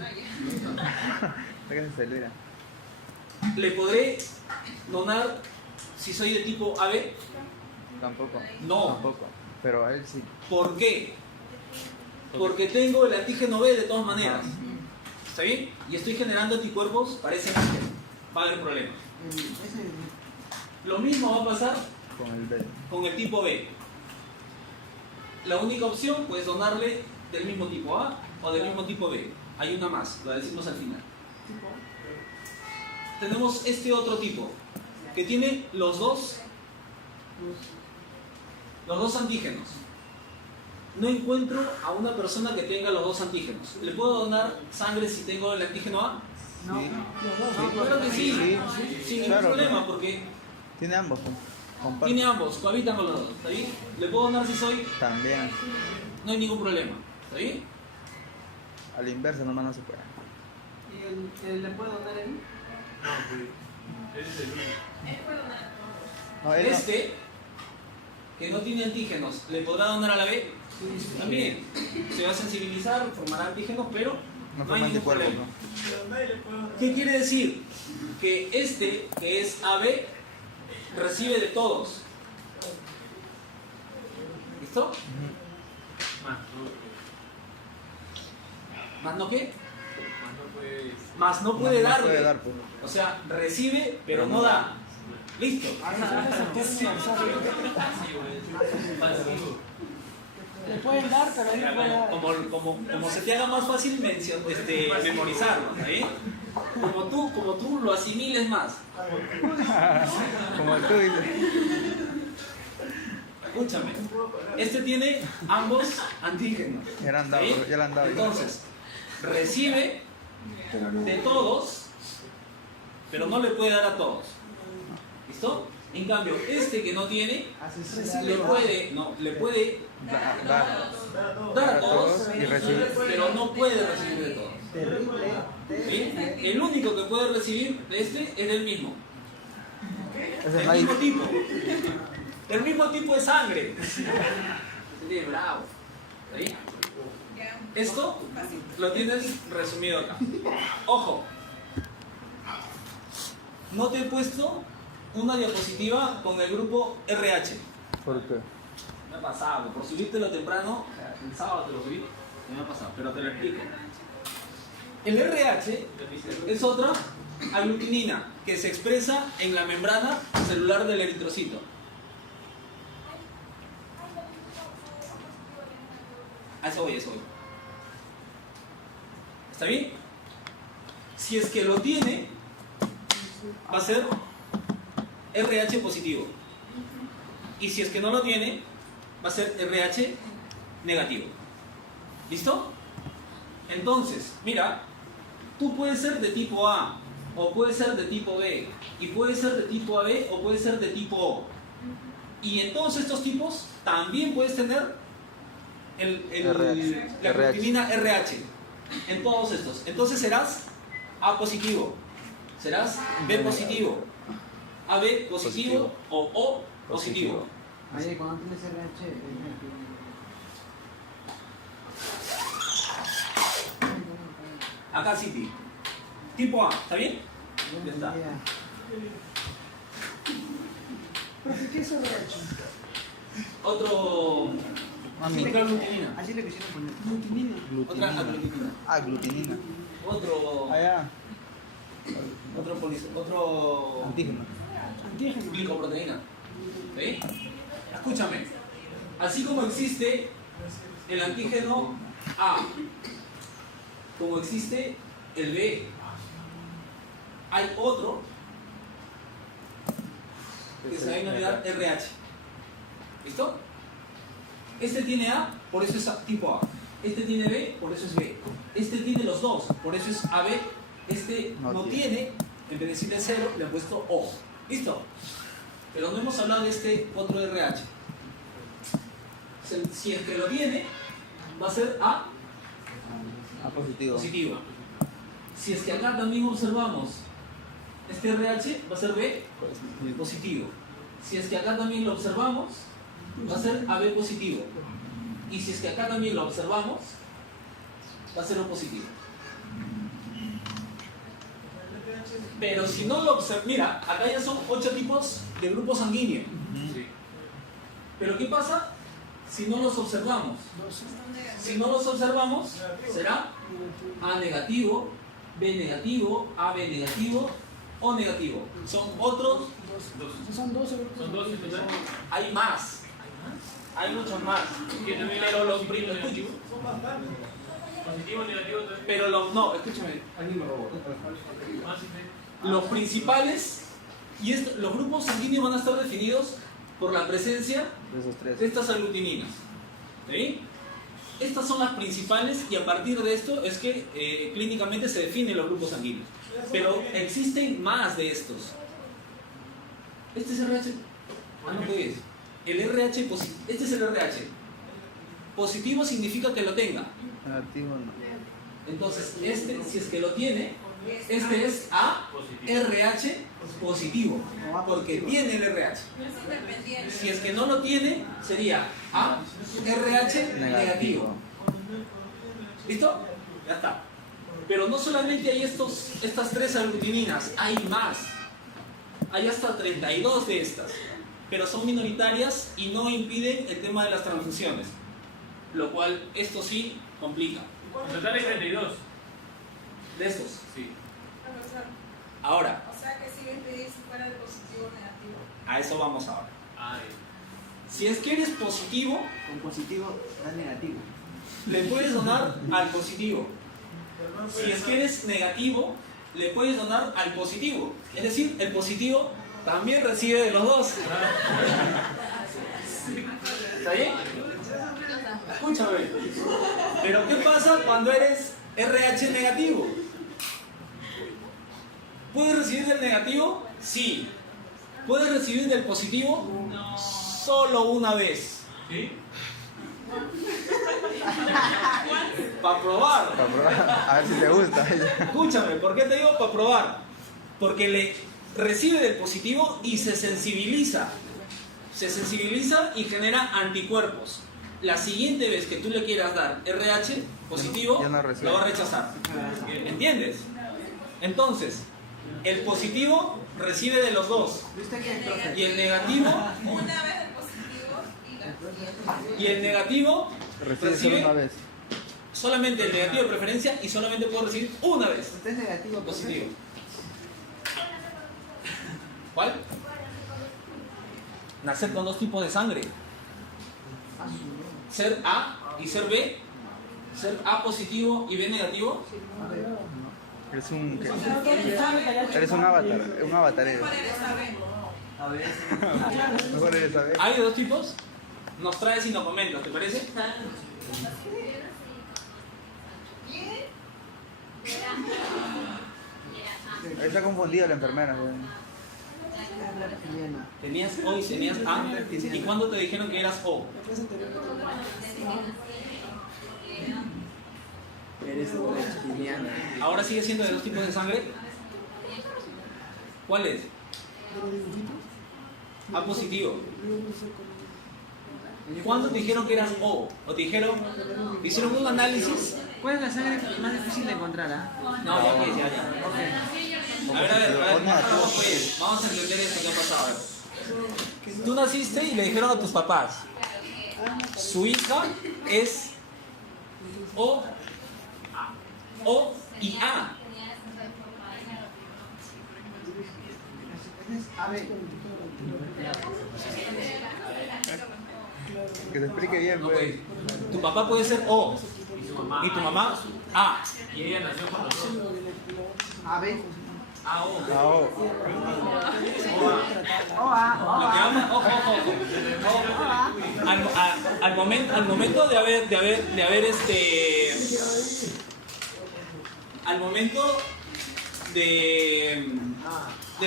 Sáquense celera. ¿Le podré donar si soy de tipo AB? Tampoco. No. Tampoco. Pero a él sí. ¿Por qué? Porque tengo el antígeno B de todas maneras. ¿Está bien? Y estoy generando anticuerpos para ese antígeno. Va a haber problemas. Lo mismo va a pasar Con el B. con el tipo B. La única opción pues donarle del mismo tipo A o del mismo tipo B. Hay una más, la decimos al final. Tenemos este otro tipo que tiene los dos antígenos. No encuentro a una persona que tenga los dos antígenos. ¿Le puedo donar sangre si tengo el antígeno A? No, Sí. los dos. Claro que sí, sin ningún Claro, problema, claro. porque Tiene ambos. Comparte. tiene ambos, cohabitan con los dos. ¿Está bien? ¿Le puedo donar si soy? También. No hay ningún problema. ¿Está bien? A la inversa nomás no se puede. ¿Y el le puede donar él? No, él no. Este, que no tiene antígenos, ¿le podrá donar a la B? También. Se va a sensibilizar, formará antígenos, pero No no hay forma ningún anticuerpos, problema. ¿no? ¿Qué quiere decir? Que este, que es AB, recibe de todos. ¿Listo? ¿Más no qué? Más no puedes. Más no puede No darle. puede dar, pues. O sea, recibe, pero no da. Listo. Le pueden dar, pero él no puede dar. Como se te haga más fácil memorizarlo, ¿está bien? Como tú lo asimiles más. Como tú dices. Escúchame. Este tiene ambos antígenos. Ya le han dado, ¿sí? ya le han dado. Entonces, recibe de todos, pero no le puede dar a todos. ¿Listo? En cambio, este que no tiene, le puede dar a todos, y recibir. pero no puede recibir de todos. Terrible. ¿Sí? El único que puede recibir de este es el mismo. Ese El no hay- mismo tipo. El mismo tipo de sangre. Sí, bravo. ¿Sí? Ya, Esto fácil. lo tienes resumido acá. Ojo. No te he puesto una diapositiva con el grupo RH. ¿Por qué? Me ha pasado. Por subírtelo temprano, el sábado te lo subí, me ha pasado, pero te lo explico. El RH es otra aglutinina que se expresa en la membrana celular del eritrocito. A eso voy, ¿Está bien? Si es que lo tiene, va a ser RH positivo. Y si es que no lo tiene, va a ser RH negativo. ¿Listo? Entonces, mira, tú puedes ser de tipo A, o puedes ser de tipo B, y puedes ser de tipo AB, o puedes ser de tipo O. Y en todos estos tipos también puedes tener la glutamina RH. En todos estos. Entonces serás A positivo, serás B positivo, AB positivo o O positivo. Ahí, cuando tienes RH, es negativo. Acá sí, tipo A, ¿está bien? Ya está. Profe, ¿qué es RH? Otro. Mami. Otra glutamina. Así le quisieron poner. Glutamina. Otra aglutinina. Ah, glutinina. Otro. Allá. Otro. Antígeno. Antígeno. Glicoproteína. ¿Sí? Escúchame. Así como existe el antígeno A, como existe el B, hay otro que se va a denominar RH. ¿Listo? Este tiene A, por eso es tipo A. Este tiene B, por eso es B. Este tiene los dos, por eso es AB. Este no tiene, en vez de decirle 0, le he puesto O. ¿Listo? Pero no hemos hablado de este otro RH. Si es que lo tiene, va a ser A Ah, positivo. positivo. Si es que acá también observamos este RH, va a ser B positivo. Si es que acá también lo observamos, va a ser AB positivo. Y si es que acá también lo observamos, va a ser O positivo. Pero si no lo observamos, mira, acá ya son 8 tipos de grupo sanguíneo. Pero ¿qué pasa si no los observamos? Si no los observamos, será A negativo, B negativo, AB negativo, O negativo. Son otros, Son 12 grupos. Son 12 total. hay más. Hay muchos más. Pero los primeros, Positivo, negativo, todo. pero los, no, escúchame, alguien me robó. Más y menos. Los principales, y los grupos sanguíneos van a estar definidos por la presencia De esos tres. de estas aglutininas. ¿Sí? Estas son las principales y a partir de esto es que clínicamente se definen los grupos sanguíneos. Pero existen más de estos. Este es RH. Ah, no, ¿qué es? El RH positivo. Este es el RH. Positivo significa que lo tenga. Negativo no. Entonces, este, si es que lo tiene, este es ARH positivo. Porque tiene el RH. Es independiente. Si es que no lo tiene, sería ARH negativo. ¿Listo? Ya está. Pero no solamente hay estas 3 aglutininas, hay más. Hay hasta 32 de estas. Pero son minoritarias y no impiden el tema de las transfusiones. lo cual esto sí complica. En total hay 32. De estos. Sí. Profesor, Ahora, o sea que sí me impedir si fuera de positivo o negativo. a eso vamos ahora. Ay. Si es que eres positivo, Con positivo da negativo. le puedes donar al positivo. Si es que eres negativo, le puedes donar al positivo. Es decir, el positivo también recibe de los dos. ¿Está bien? Escúchame. Pero ¿qué pasa cuando eres RH negativo? ¿Puedes recibir del negativo? Sí. ¿Puedes recibir del positivo? Solo una vez. ¿Sí? Para probar. Para probar, a ver si te gusta. Escúchame, ¿por qué te digo para probar? Porque le recibe del positivo y se sensibiliza. Se sensibiliza y genera anticuerpos. La siguiente vez que tú le quieras dar RH positivo, Ya no recibe. lo va a rechazar. ¿Entiendes? Entonces, el positivo recibe de los dos. ¿Viste que profe? Y el negativo, Una vez el positivo y el negativo Recibe solo una vez. solamente el negativo de preferencia y solamente puedo recibir una vez. Usted es negativo, profe. Positivo. ¿Cuál? Nacer con dos tipos de sangre. Ser A y ser B. Ser A positivo y B negativo. Eres un... Eres un avatar. Un avatar eres. ¿cuál eres saber? A ver. Mejor eres a ver. Hay de dos tipos. Nos traes y nos comentas, ¿te parece? Ahí está confundida la enfermera. ¿Sí? Tenías O y tenías A. ¿Y cuándo te dijeron que eras O? Eres reptiliana. ¿Ahora sigue siendo de dos tipos de sangre? ¿Cuál es? A positivo. ¿Cuándo te dijeron que eras O? ¿O te dijeron, hicieron un análisis? ¿Cuál es la sangre más difícil de encontrar? No, ya pues, ya. A ver, vamos a entender esto que ha pasado. Tú naciste y le dijeron a tus papás, su hija es O y A. A ver. Que te explique bien, No, pues. pues, tu papá puede ser O Y su mamá. y tu mamá A. Y ella nació con los dos. A ver. A O. Ah, oh. Lo que vamos- ojo. Al momento de haber al momento de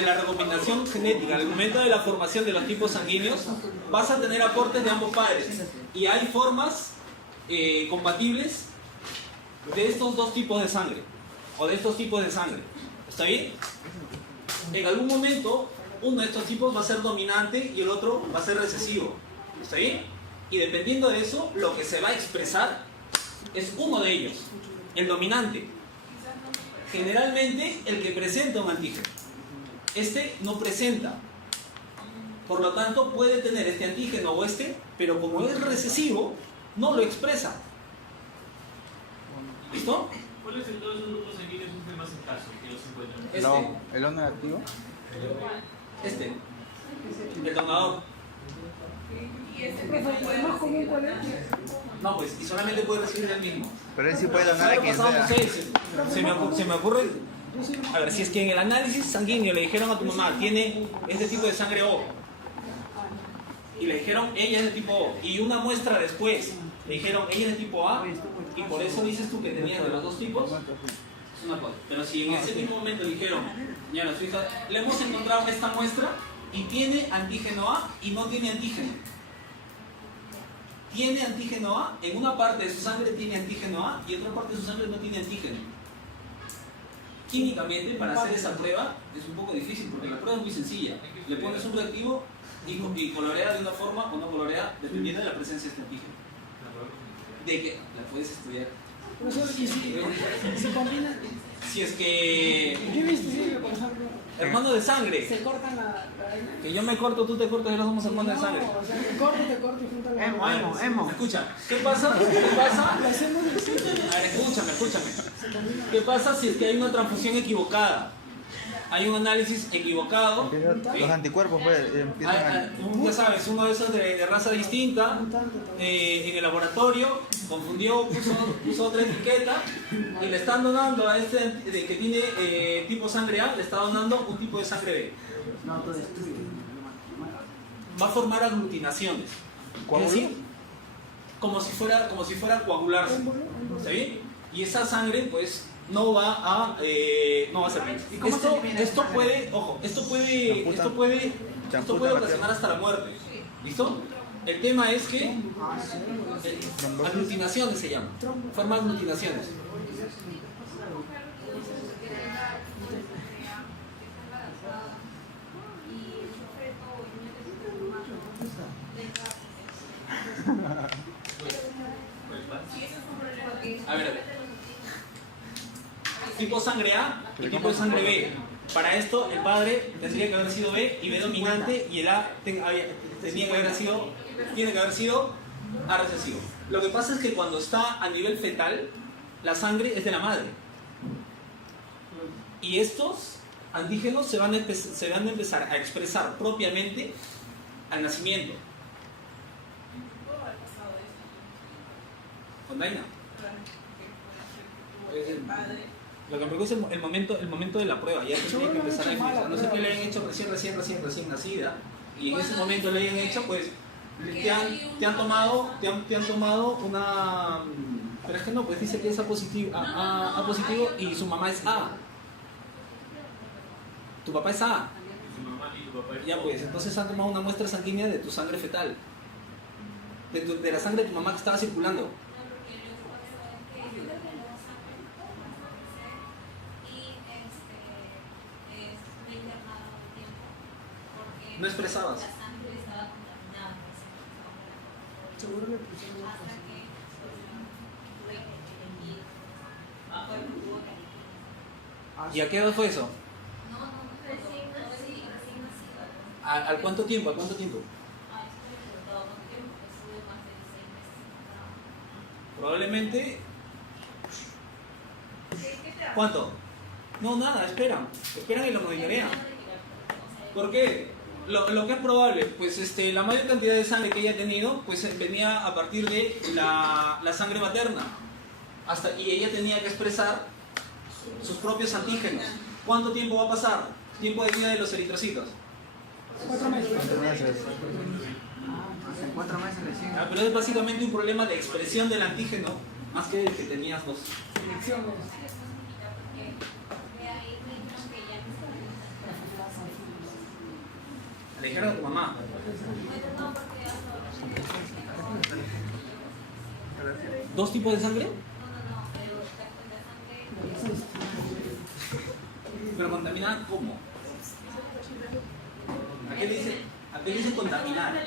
la recombinación genética, al momento de la formación de los tipos sanguíneos, vas a tener aportes de ambos padres y hay formas compatibles de estos dos tipos de sangre o de estos tipos de sangre. ¿Está bien? En algún momento uno de estos tipos va a ser dominante y el otro va a ser recesivo. ¿Está bien? Y dependiendo de eso, lo que se va a expresar es uno de ellos, el dominante. Generalmente el que presenta un antígeno. Este no presenta. Por lo tanto, puede tener este antígeno o este, pero como es recesivo, no lo expresa. ¿Listo? ¿Cuál es de todos esos grupos sanguíneos es el más escaso que los encuentran? Este. No, el O negativo. Este. El donador. ¿Y ese que no puede recibir? No, pues, y solamente puede recibir el mismo. Pero él sí puede donar a ¿Sabe quien pasado, sea. no sé, se me ocurre. A ver, si es que en el análisis sanguíneo le dijeron a tu mamá, tiene este tipo de sangre O. Y le dijeron, ella es de tipo O. Y una muestra después, le dijeron, ella es de tipo A. Y por eso dices tú que tenías de los dos tipos. Es una cosa. Pero si en ese mismo momento dijeron, ya su hija, le hemos encontrado esta muestra y tiene antígeno A y no tiene antígeno. Tiene antígeno A, en una parte de su sangre tiene antígeno A y en otra parte de su sangre no tiene antígeno. Químicamente, para hacer esa prueba es un poco difícil porque la prueba es muy sencilla. Le pones un reactivo y colorea de una forma o no colorea dependiendo de la presencia de este antígeno. De que la puedes estudiar. Profesor, ¿y si se combina? Si es que ¿Qué viste, por ejemplo? Hermano de sangre. Se cortan la vaina. Que yo me corto, tú te cortas y los somos hermanos de sangre. No, o sea, te corto y juntan la Emo. Escucha, ¿qué pasa? ¿Qué pasa? Lo hacemos así. A ver, escúchame. ¿Qué pasa si es que hay una transfusión equivocada? Hay un análisis equivocado. Los anticuerpos pues, empiezan Ya sabes, uno de esos de raza distinta, en el laboratorio, confundió, puso otra etiqueta y le están donando a este que tiene tipo sangre A, le está donando un tipo de sangre B. No, todo destruye. Va a formar aglutinaciones. Es decir, como si fuera a coagularse. ¿Está bien? Y esa sangre, pues, no va a servir. ¿Y cómo se elimina Esto esa puede, sangre? ojo, esto puede ocasionar hasta la muerte. ¿Listo? El tema es que aglutinaciones se llaman. Forma aglutinaciones. A ver, tipo sangre A y tipo de sangre B. Para esto el padre tendría que haber sido B y B dominante y el A tiene que haber sido A recesivo. Lo que pasa es que cuando está a nivel fetal, la sangre es de la madre. Y estos antígenos se van a empezar a expresar propiamente al nacimiento. ¿Puedo haber pasado eso? Con Daina. El padre. Lo que me preocupa es el momento de la prueba. Ya tendría que empezar a influir. A no ser que le hayan hecho recién nacida. Y en ese momento le hayan hecho, pues, te han tomado una... Pero es que no, pues dice que es A positivo y su mamá es A. Tu papá es A. Su mamá y tu papá. Ya pues, entonces han tomado una muestra sanguínea de tu sangre fetal. De la sangre de tu mamá que estaba circulando. No expresabas. Seguro le pusieron una cosa. ¿Y a qué edad fue eso? ¿Al cuánto tiempo? Probablemente... ¿Cuánto? No, nada, esperan y lo monitorean. ¿Por qué? Lo que es probable, pues la mayor cantidad de sangre que ella ha tenido, pues venía a partir de la sangre materna. Y ella tenía que expresar sus propios antígenos. ¿Cuánto tiempo va a pasar? Tiempo de vida de los eritrocitos. 4 meses. Hace 4 meses recién. Pero es básicamente un problema de expresión del antígeno, más que el que tenías vos. Selecciones. Le dijeron a tu mamá. ¿Dos tipos de sangre? Pero contaminada, ¿cómo? ¿A qué le dicen contaminar?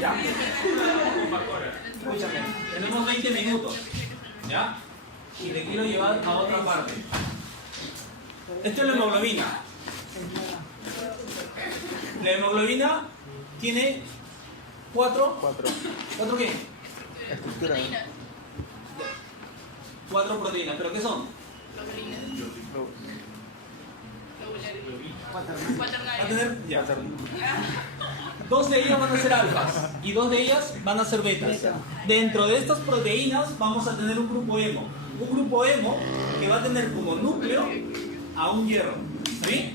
Ya. Escúchame, tenemos 20 minutos. ¿Ya? Y te quiero llevar a otra parte. Esto es la hemoglobina. La hemoglobina tiene 4. ¿4 qué? estructura. 4 proteínas. ¿Pero qué son? Va a tener... Ya. 2 de ellas van a ser alfas y 2 de ellas van a ser betas. Dentro de estas proteínas vamos a tener un grupo hemo. Un grupo hemo que va a tener como núcleo a un hierro. ¿Sí?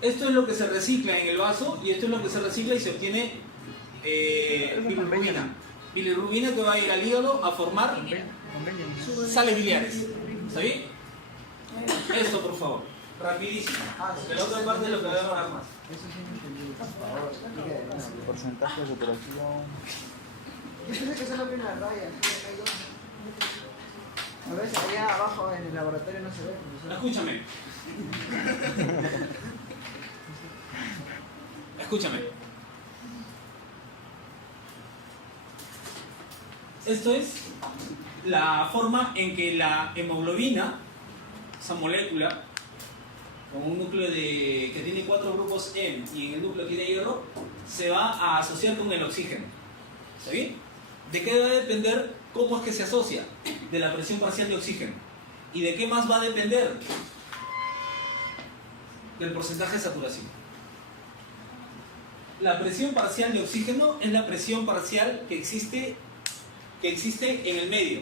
Esto es lo que se recicla en el vaso y esto es lo que se recicla y se obtiene bilirrubina. Bilirrubina que va a ir al hígado a formar sales biliares. ¿Está bien? Esto, por favor. Rapidísimo. De la otra parte lo que voy a demorar más. Porcentaje de saturación. Yo pensé que solo vi una raya. A veces allá abajo en el laboratorio no se ve. Escúchame. Escúchame. Esto es la forma en que la hemoglobina, esa molécula, con un núcleo que tiene 4 grupos M y en el núcleo tiene hierro, se va a asociar con el oxígeno. ¿Está bien? ¿De qué va a depender cómo es que se asocia? De la presión parcial de oxígeno. ¿Y de qué más va a depender? Del porcentaje de saturación. La presión parcial de oxígeno es la presión parcial que existe en el medio.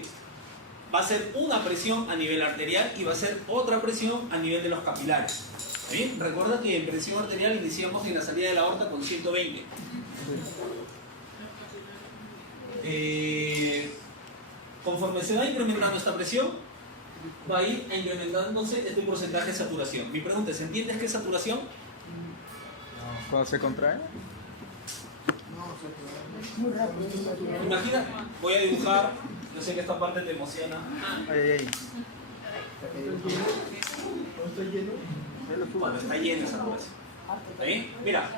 Va a ser una presión a nivel arterial y va a ser otra presión a nivel de los capilares. ¿Está bien? Recuerda que en presión arterial iniciamos en la salida de la aorta con 120. Conforme se va incrementando esta presión, va a ir incrementándose este porcentaje de saturación. Mi pregunta es, ¿entiendes qué es saturación? Cuando se contrae. Muy rápido. Imagina, voy a dibujar, yo sé que esta parte te emociona. Ay. Cuando está lleno esa saturación. ¿Está bien? Mira,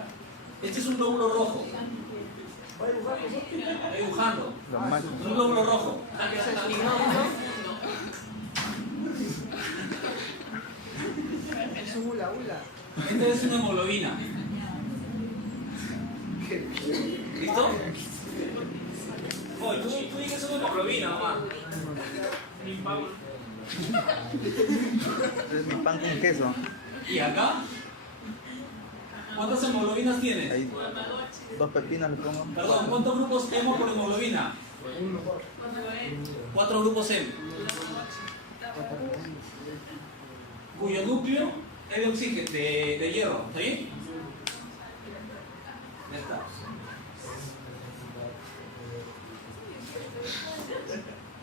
este es un glóbulo rojo. Estoy dibujando. Los machos. Es un glóbulo rojo. Es un hula hula. Esta es una hemoglobina. ¿Listo? Oye, tú dices que es una hemoglobina, mamá. Es mi pan con queso. ¿Y acá? ¿Cuántas hemoglobinas tienes? Ahí 2 pepinos le pongo. Perdón, ¿cuántos grupos hemo por hemoglobina? 4 grupos hemo. Cuyo núcleo es de oxígeno, de hierro, ¿está bien? Ya está.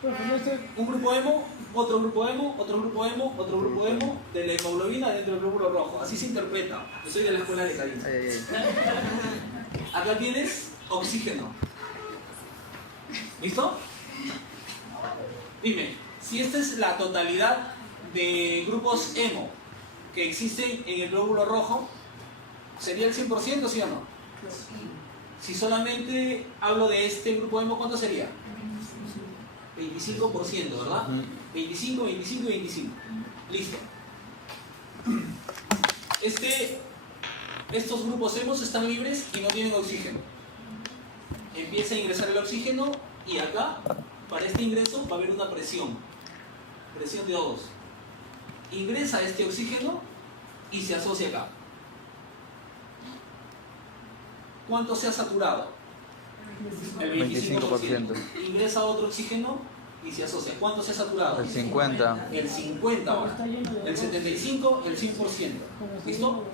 Profe, no sé. Un grupo hemo, otro grupo hemo, otro grupo hemo, otro grupo hemo de la hemoglobina dentro del glóbulo rojo. Así se interpreta. Yo soy de la escuela de Caín. Ay. Acá tienes oxígeno. ¿Listo? Dime, si esta es la totalidad de grupos hemo que existen en el glóbulo rojo, ¿sería el 100%, sí o no? Si solamente hablo de este grupo hemo, ¿cuánto sería? 25%, ¿verdad? 25, 25 y 25. Listo. Estos grupos hemos están libres y no tienen oxígeno. Empieza a ingresar el oxígeno y acá, para este ingreso, va a haber una presión. Presión de O2. Ingresa este oxígeno y se asocia acá. ¿Cuánto se ha saturado? El 25%. Ingresa otro oxígeno y se asocia. ¿Cuánto se ha saturado? El 50. El 50 ahora. El 75, el 100%. ¿Listo?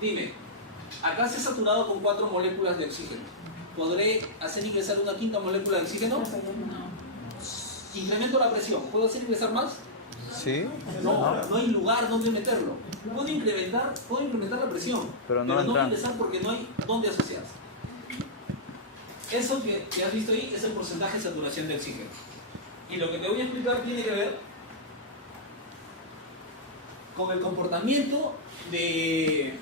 Dime, acá se ha saturado con 4 moléculas de oxígeno. ¿Podré hacer ingresar una quinta molécula de oxígeno? Incremento la presión. ¿Puedo hacer ingresar más? ¿Sí? No hay lugar donde meterlo. Puedo incrementar la presión, Pero no entra. ingresar porque no hay dónde asociarse. Eso que has visto ahí es el porcentaje de saturación de oxígeno. Y lo que te voy a explicar tiene que ver con el comportamiento de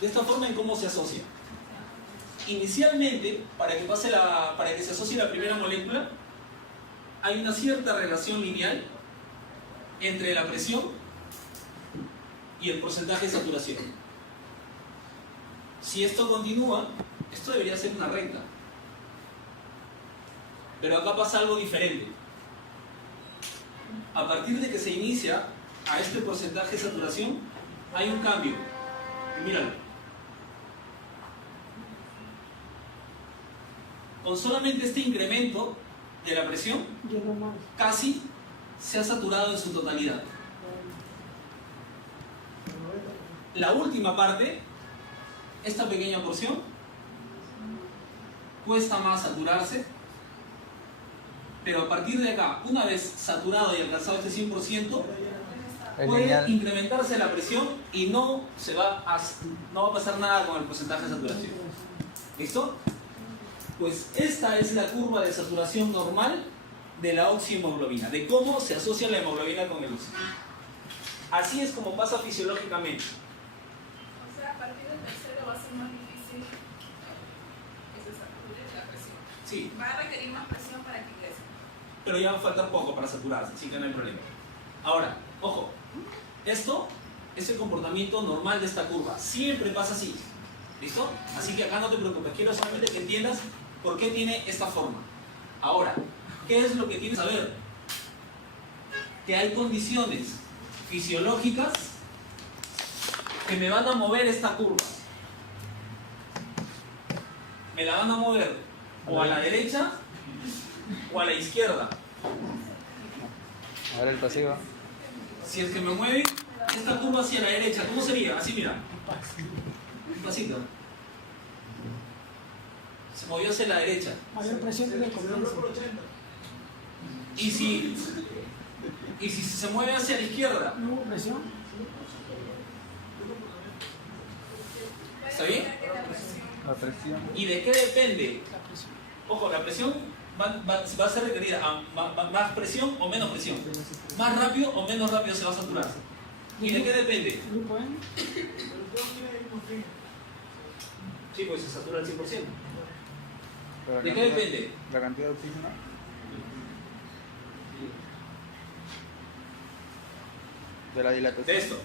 esta forma en cómo se asocia. Inicialmente, para que se asocie la primera molécula, hay una cierta relación lineal entre la presión y el porcentaje de saturación. Si esto continúa, esto debería ser una recta. Pero acá pasa algo diferente. A partir de que se inicia a este porcentaje de saturación, hay un cambio. Y míralo. Con solamente este incremento de la presión, Lleno más. casi se ha saturado en su totalidad. La última parte, esta pequeña porción, cuesta más saturarse, pero a partir de acá, una vez saturado y alcanzado este 100%, Es puede lineal. incrementarse la presión y no va a pasar nada con el porcentaje de saturación. ¿Listo? Pues esta es la curva de saturación normal de la oxihemoglobina, de cómo se asocia la hemoglobina con el oxígeno. Así es como pasa fisiológicamente. O sea, a partir del tercero va a ser más difícil que se sature la presión. Sí, Va a requerir más presión para que ingrese. pero ya va a faltar poco para saturarse, así que no hay problema. Ahora, ojo, esto es el comportamiento normal de esta curva, siempre pasa así, ¿listo? Así que acá no te preocupes, quiero solamente que entiendas por qué tiene esta forma. Ahora, ¿qué es lo que tienes que saber? Que hay condiciones fisiológicas que me van a mover esta curva. Me la van a mover o a la derecha o a la izquierda. Ahora el pasivo. Si es que me mueve esta curva hacia la derecha, ¿cómo sería? Así, mira. Un pasito. Se movió hacia la derecha. Mayor presión desde el comienzo. Y si se mueve hacia la izquierda, ¿No hubo presión? ¿está bien? La presión. ¿Y de qué depende? La presión. Ojo, la presión va a ser requerida más presión o menos presión. Más rápido o menos rápido se va a saturar. ¿Y de qué depende? Grupo N. Sí, pues se satura al 100%. Pero la ¿De qué cantidad- depende? La cantidad de oxígeno. De la dilatación. De esto.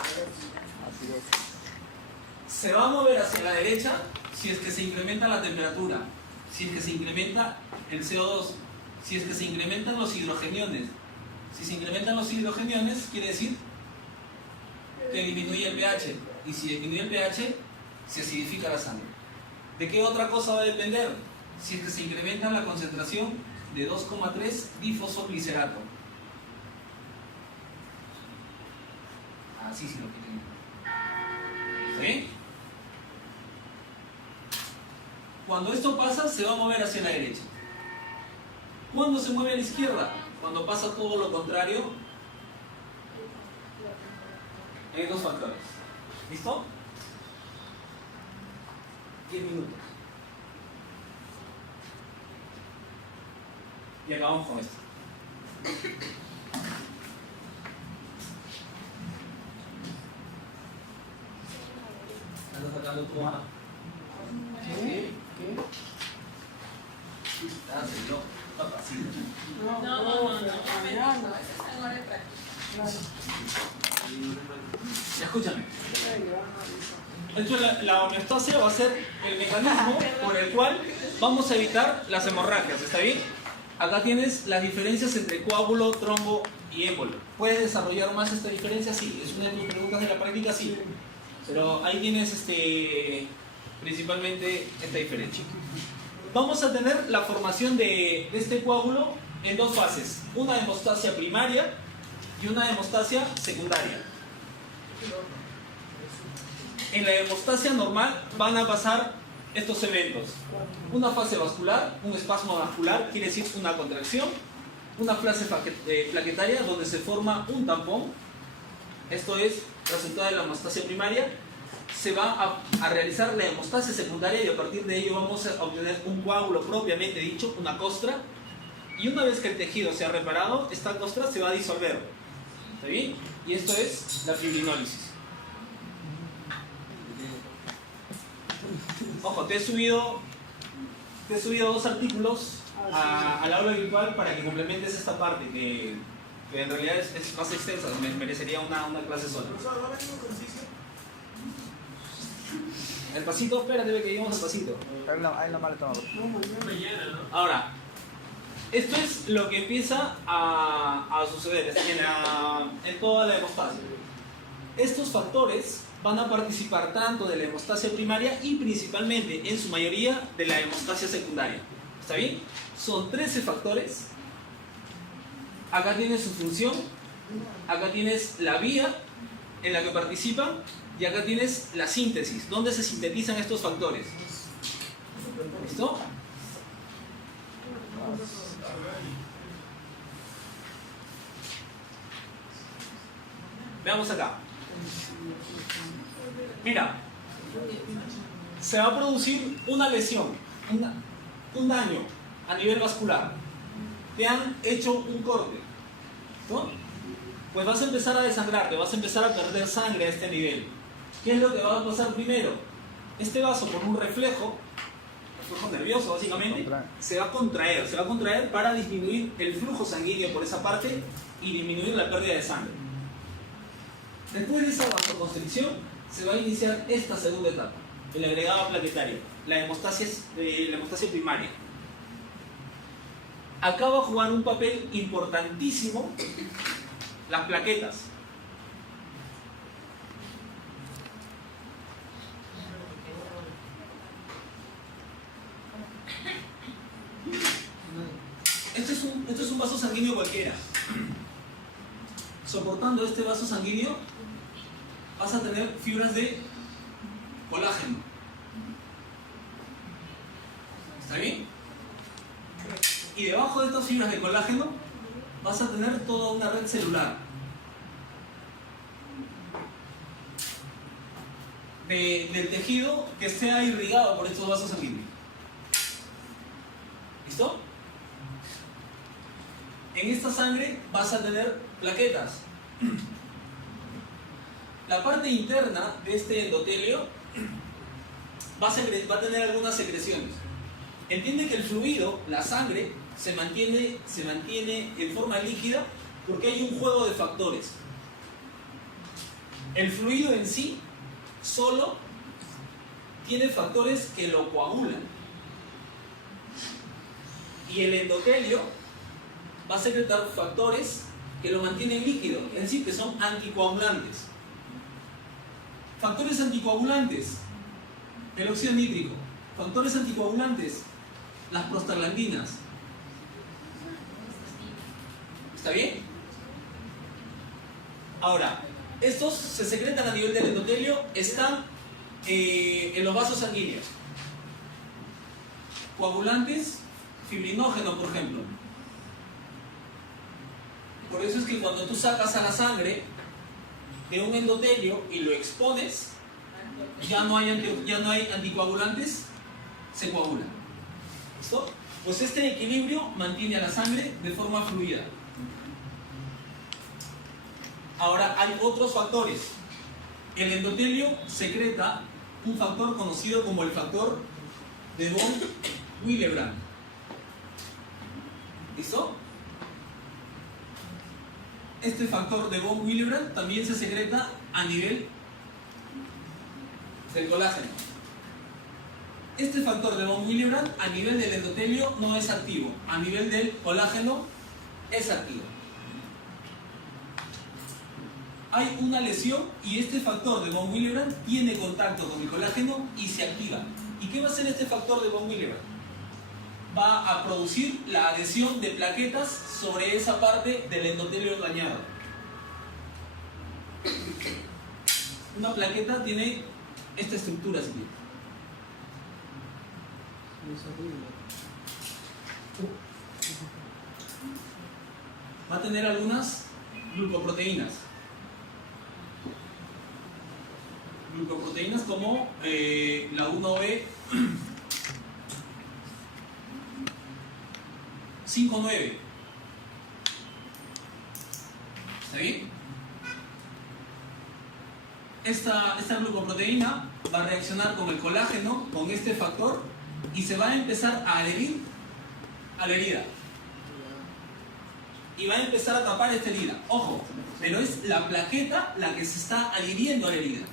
Así es. Se va a mover hacia la derecha si es que se incrementa la temperatura, si es que se incrementa el CO2, si es que se incrementan los hidrogeniones. Si se incrementan los hidrogeniones, quiere decir que disminuye el pH. Y si disminuye el pH, se acidifica la sangre. ¿De qué otra cosa va a depender? Si es que se incrementa la concentración de 2,3 difosfoglicerato. Así sí lo que tengo. ¿Sí? Cuando esto pasa, se va a mover hacia la derecha. ¿Cuándo se mueve a la izquierda? Cuando pasa todo lo contrario. Hay dos factores. ¿Listo? 10 minutos. Y acabamos con esto. Ando sacando tu hoja. ¿Qué? ¿Qué? Ah, sí, no, papacito. No, No, mañana. eso está en hora de práctica. Claro. Ya, escúchame. Ay, ya, De hecho, la homeostasia va a ser el mecanismo por el cual vamos a evitar las hemorragias, ¿está bien? Acá tienes las diferencias entre coágulo, trombo y émbolo. ¿Puedes desarrollar más esta diferencia? Sí. ¿Es una de tus preguntas de la práctica? Sí. Pero ahí tienes principalmente esta diferencia. Vamos a tener la formación de este coágulo en dos fases. Una hemostasia primaria y una hemostasia secundaria. En la hemostasia normal van a pasar estos eventos. Una fase vascular, un espasmo vascular, quiere decir una contracción. Una fase plaquetaria donde se forma un tampón. Esto es resultado de la hemostasia primaria. Se va a realizar la hemostasia secundaria y a partir de ello vamos a obtener un coágulo propiamente dicho, una costra. Y una vez que el tejido se ha reparado, esta costra se va a disolver. ¿Está bien? Y esto es la fibrinólisis. Ojo, te he subido dos artículos al aula virtual para que complementes esta parte que en realidad es más extensa, merecería una clase sola. El pasito, espérate que lleguemos al pasito. Ahí nomás le tomo. Mañana, ¿no? Ahora, esto es lo que empieza a suceder en toda la hemostasia. Estos factores van a participar tanto de la hemostasia primaria y principalmente, en su mayoría, de la hemostasia secundaria. ¿Está bien? Son 13 factores. Acá tienes su función, acá tienes la vía en la que participan y acá tienes la síntesis, donde se sintetizan estos factores. ¿Listo? Veamos acá. Mira, se va a producir una lesión, un daño a nivel vascular. Te han hecho un corte, ¿no? Pues vas a empezar a desangrarte, vas a empezar a perder sangre a este nivel. ¿Qué es lo que va a pasar primero? Este vaso, por un reflejo flujo nervioso básicamente, Contrae. se va a contraer para disminuir el flujo sanguíneo por esa parte y disminuir la pérdida de sangre. Después de esa vasoconstricción se va a iniciar esta segunda etapa, el agregado plaquetario, la hemostasia primaria. Acá va a jugar un papel importantísimo las plaquetas. Esto es un vaso sanguíneo cualquiera. Soportando este vaso sanguíneo vas a tener fibras de colágeno. ¿Está bien? Y debajo de estas fibras de colágeno vas a tener toda una red celular del tejido que sea irrigado por estos vasos sanguíneos. ¿Listo? En esta sangre vas a tener plaquetas. La parte interna de este endotelio va a tener algunas secreciones. Entiende que el fluido, la sangre, se mantiene en forma líquida porque hay un juego de factores. El fluido en sí solo tiene factores que lo coagulan. Y el endotelio va a secretar factores que lo mantienen líquido, es decir, que son anticoagulantes. Factores anticoagulantes, el óxido nítrico. Factores anticoagulantes, las prostaglandinas. ¿Está bien? Ahora, estos se secretan a nivel del endotelio, están en los vasos sanguíneos. Coagulantes, fibrinógeno, por ejemplo. Por eso es que cuando tú sacas a la sangre de un endotelio y lo expones, ya no hay anticoagulantes, se coagula. ¿Listo? Pues este equilibrio mantiene a la sangre de forma fluida. Ahora hay otros factores. El endotelio secreta un factor conocido como el factor de von Willebrand. ¿Listo? Este factor de von Willebrand también se secreta a nivel del colágeno. Este factor de von Willebrand a nivel del endotelio no es activo, a nivel del colágeno es activo. Hay una lesión y este factor de von Willebrand tiene contacto con el colágeno y se activa. ¿Y qué va a hacer este factor de von Willebrand? Va a producir la adhesión de plaquetas sobre esa parte del endotelio dañado. Una plaqueta tiene esta estructura así. Va a tener algunas glucoproteínas. Glucoproteínas como la 1B 5,9. ¿Está bien? Esta glucoproteína va a reaccionar con el colágeno, con este factor, y se va a empezar a adherir a la herida. Y va a empezar a tapar esta herida. Ojo, pero es la plaqueta la que se está adhiriendo a la herida.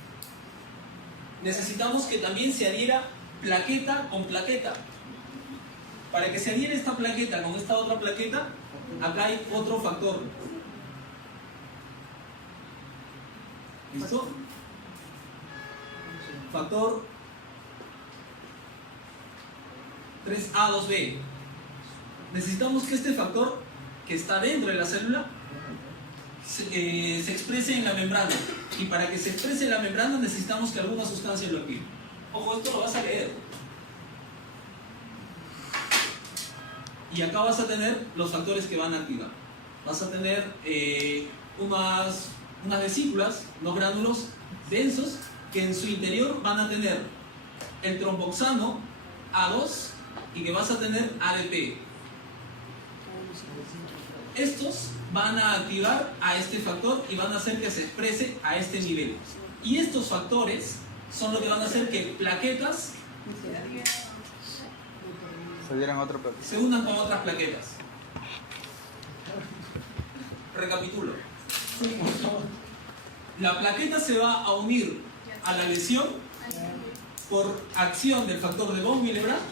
Necesitamos que también se adhiera plaqueta con plaqueta. Para que se adhiera esta plaqueta con esta otra plaqueta, acá hay otro factor. ¿Listo? Factor 3A2B. Necesitamos que este factor que está dentro de la célula se exprese en la membrana. Y para que se exprese en la membrana necesitamos que alguna sustancia lo active. Ojo, esto lo vas a leer. Y acá vas a tener los factores que van a activar. Vas a tener unas vesículas, unos gránulos densos que en su interior van a tener el tromboxano A2 y que vas a tener ADP. Estos van a activar a este factor y van a hacer que se exprese a este nivel. Y estos factores son lo que van a hacer que plaquetas Se dieran otro plato. se unan con otras plaquetas. Recapitulo. La plaqueta se va a unir a la lesión por acción del factor de von Willebrand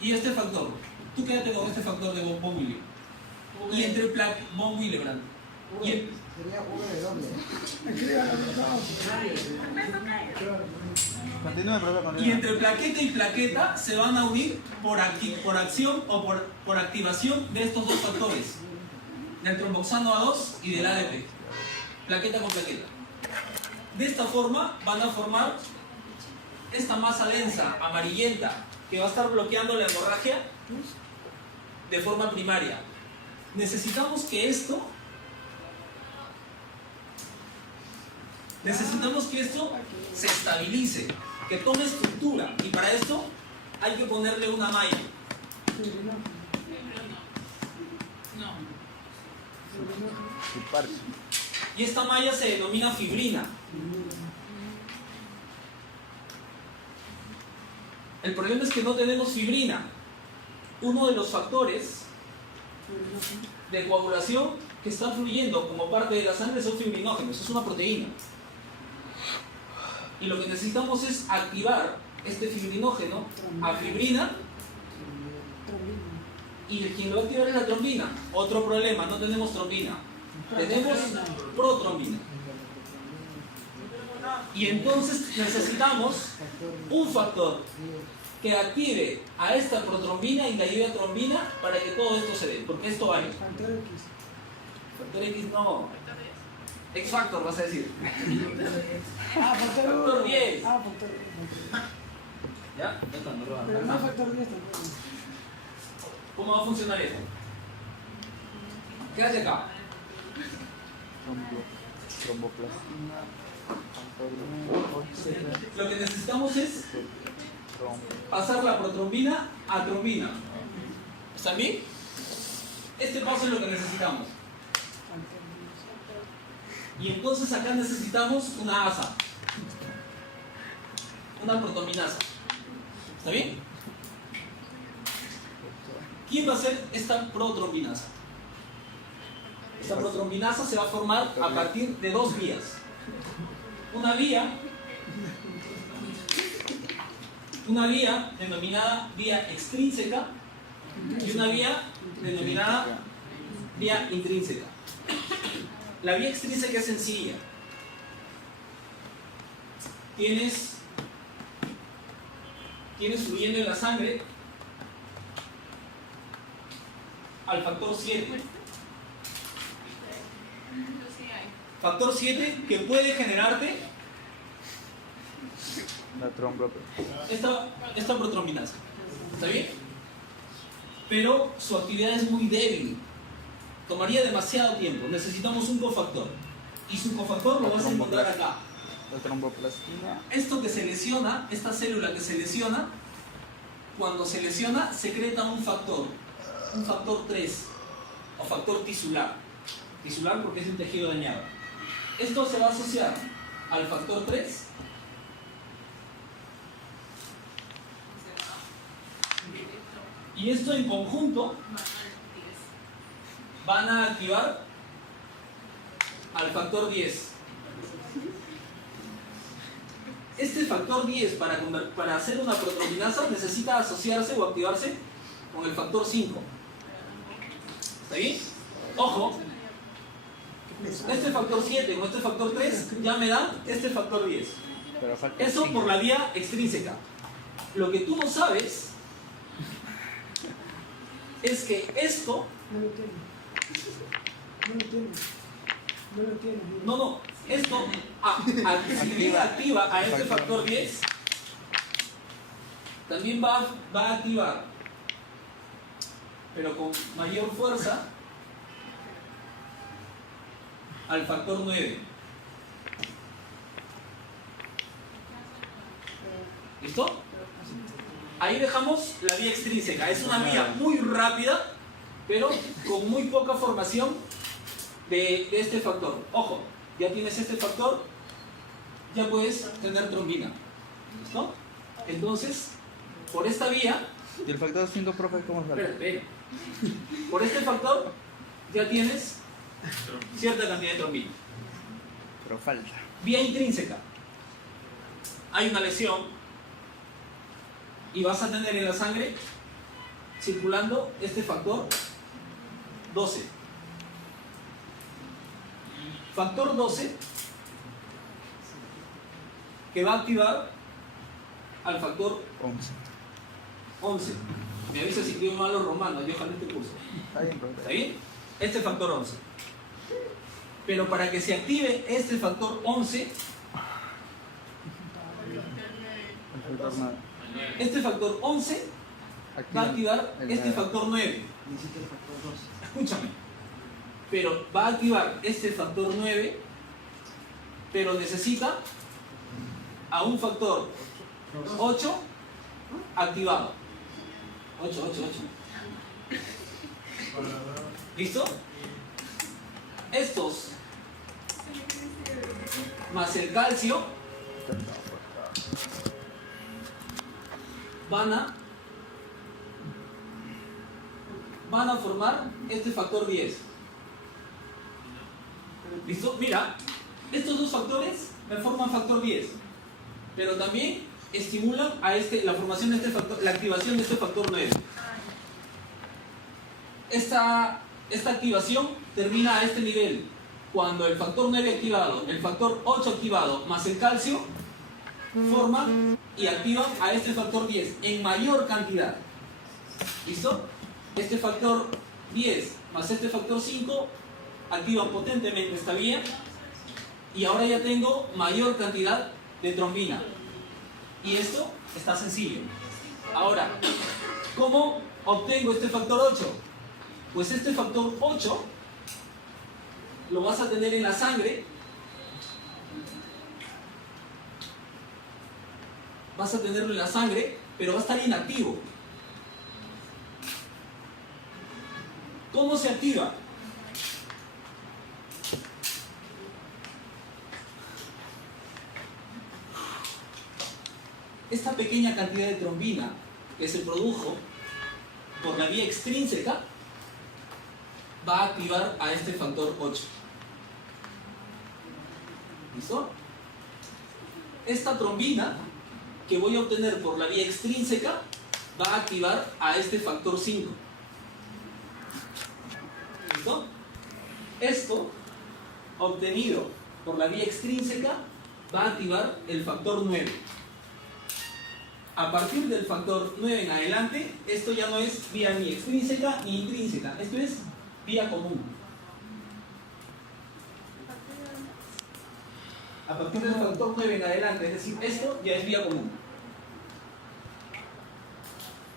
y este factor. Tú quédate con este factor de von Willebrand. Y entre von Willebrand y el, Sería jugo de doble. Continúe, profe, y continúe. entre plaqueta y plaqueta se van a unir por acción o por activación de estos dos factores, del tromboxano A2 y del ADP. Plaqueta con plaqueta. De esta forma van a formar esta masa densa, amarillenta, que va a estar bloqueando la hemorragia de forma primaria. Necesitamos que esto se estabilice, que tome estructura, y para esto hay que ponerle una malla. Y parche. Y esta malla se denomina fibrina. El problema es que no tenemos fibrina. Uno de los factores de coagulación que está fluyendo como parte de la sangre son fibrinógenos, es una proteína. Y lo que necesitamos es activar este fibrinógeno a fibrina, y quien lo va a activar es la trombina. Otro problema, no tenemos trombina, tenemos protrombina. Y entonces necesitamos un factor que active a esta protrombina y la lleve a trombina para que todo esto se dé, porque esto vale. Factor X no. X factor vas a decir. Factor 10. Factor 10. ¿Ya? Esto no lo va a Pero hacer. no factor 10 tampoco. ¿Cómo va a funcionar esto? Quédate acá. Tromboplastina. Lo que necesitamos es pasar la protrombina a trombina. ¿Está bien? Este paso es lo que necesitamos. Y entonces acá necesitamos una asa, una protominasa. ¿Está bien? ¿Quién va a ser esta protrombinasa? Esta protrombinasa se va a formar a partir de dos vías. Una vía denominada vía extrínseca y una vía denominada vía intrínseca. La vía extrínseca es sencilla. Tienes fluyendo en la sangre al factor 7. Factor 7 que puede generarte La tromboplastina. esta protrombinasa. ¿Está bien? Pero su actividad es muy débil. Tomaría demasiado tiempo. Necesitamos un cofactor. Y su cofactor lo vas a encontrar acá. La tromboplastina. Esto que se lesiona, esta célula que se lesiona, cuando se lesiona, secreta un factor 3, o factor tisular. Tisular porque es un tejido dañado. Esto se va a asociar al factor 3 y esto en conjunto van a activar al factor 10. Este factor 10 para hacer una protrombinasa necesita asociarse o activarse con el factor 5. ¿Está bien? Ojo, este factor 7 con este factor 3 ya me da este factor 10. Pero falta Eso cinco. por la vía extrínseca. Lo que tú no sabes es que esto, No lo tiene. No lo tiene. No lo tiene. no, esto, si bien activa a este factor 10, también va a activar, pero con mayor fuerza, al factor 9. ¿Listo? Ahí dejamos la vía extrínseca. Es una vía muy rápida, pero con muy poca formación de este factor. Ojo, ya tienes este factor, ya puedes tener trombina. ¿Listo? Entonces, por esta vía ¿Y el factor 5, profe, cómo sale? Espera. Por este factor ya tienes cierta cantidad de trombina. Pero falta. Vía intrínseca. Hay una lesión y vas a tener en la sangre circulando este factor 12. Factor 12 que va a activar al factor 11. 11. Me avisa si escribo mal los romanos, yo ojalá este curso. Está bien, profe. ¿Está bien? Este factor 11. Pero para que se active este factor 11, El factor 9. este factor 11 va a activar el este 9. factor 9. Necesito el factor 2. Escúchame. Pero va a activar este factor 9, pero necesita a un factor 8 activado. 8. ¿Listo? Estos más el calcio van a formar este factor 10. ¿Listo? Mira, estos dos factores me forman factor 10, pero también estimulan a la formación de este factor, la activación de este factor 9. Esta activación termina a este nivel cuando el factor 9 activado, el factor 8 activado más el calcio forman y activan a este factor 10 en mayor cantidad. ¿Listo? Este factor 10 más este factor 5 activan potentemente esta vía y ahora ya tengo mayor cantidad de trombina. Y esto está sencillo. Ahora, ¿cómo obtengo este factor 8? Pues este factor 8 lo vas a tener en la sangre. Vas a tenerlo en la sangre, pero va a estar inactivo. ¿Cómo se activa? Esta pequeña cantidad de trombina que se produjo por la vía extrínseca va a activar a este factor 8. ¿Listo? Esta trombina que voy a obtener por la vía extrínseca va a activar a este factor 5. ¿Listo? Esto, obtenido por la vía extrínseca, va a activar el factor 9. A partir del factor 9 en adelante, esto ya no es vía ni extrínseca ni intrínseca, esto es vía común. A partir del factor 9 en adelante, es decir, esto ya es vía común.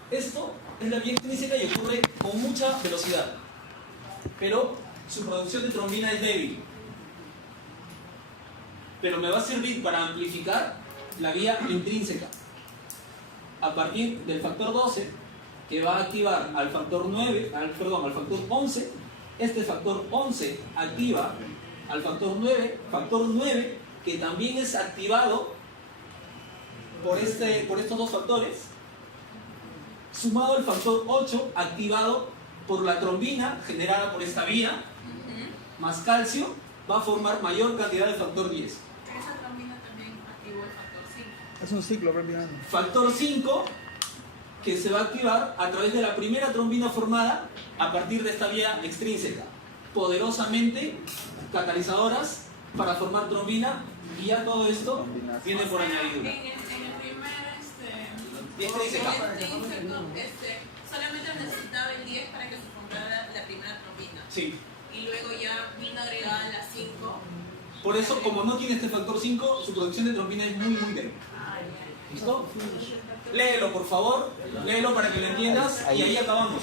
Esto es la vía extrínseca y ocurre con mucha velocidad, pero su producción de trombina es débil. Pero me va a servir para amplificar la vía intrínseca. A partir del factor 12, que va a activar al factor 9, al factor 11, este factor 11 activa al factor 9 que también es activado por estos dos factores, sumado al factor 8 activado por la trombina generada por esta vía, más calcio, va a formar mayor cantidad de factor 10. Pero esa trombina también activó el factor 5. Es un ciclo prácticamente. Factor 5 que se va a activar a través de la primera trombina formada a partir de esta vía extrínseca. Poderosamente catalizadoras para formar trombina y ya todo esto viene por añadidura. En el primer Y extrínseca. solamente necesitaba el 10 para que se formara la primera trombina. Sí. Y luego ya vino agregada la 5. Por eso, como no tiene este factor 5, su producción de trombina es muy débil. ¿Listo? Léelo, por favor. Léelo para que lo entiendas y ahí acabamos.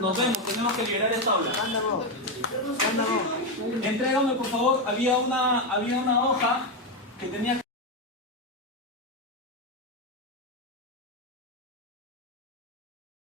Nos vemos, tenemos que liberar esta aula. Entrégame, por favor. Había una hoja que tenía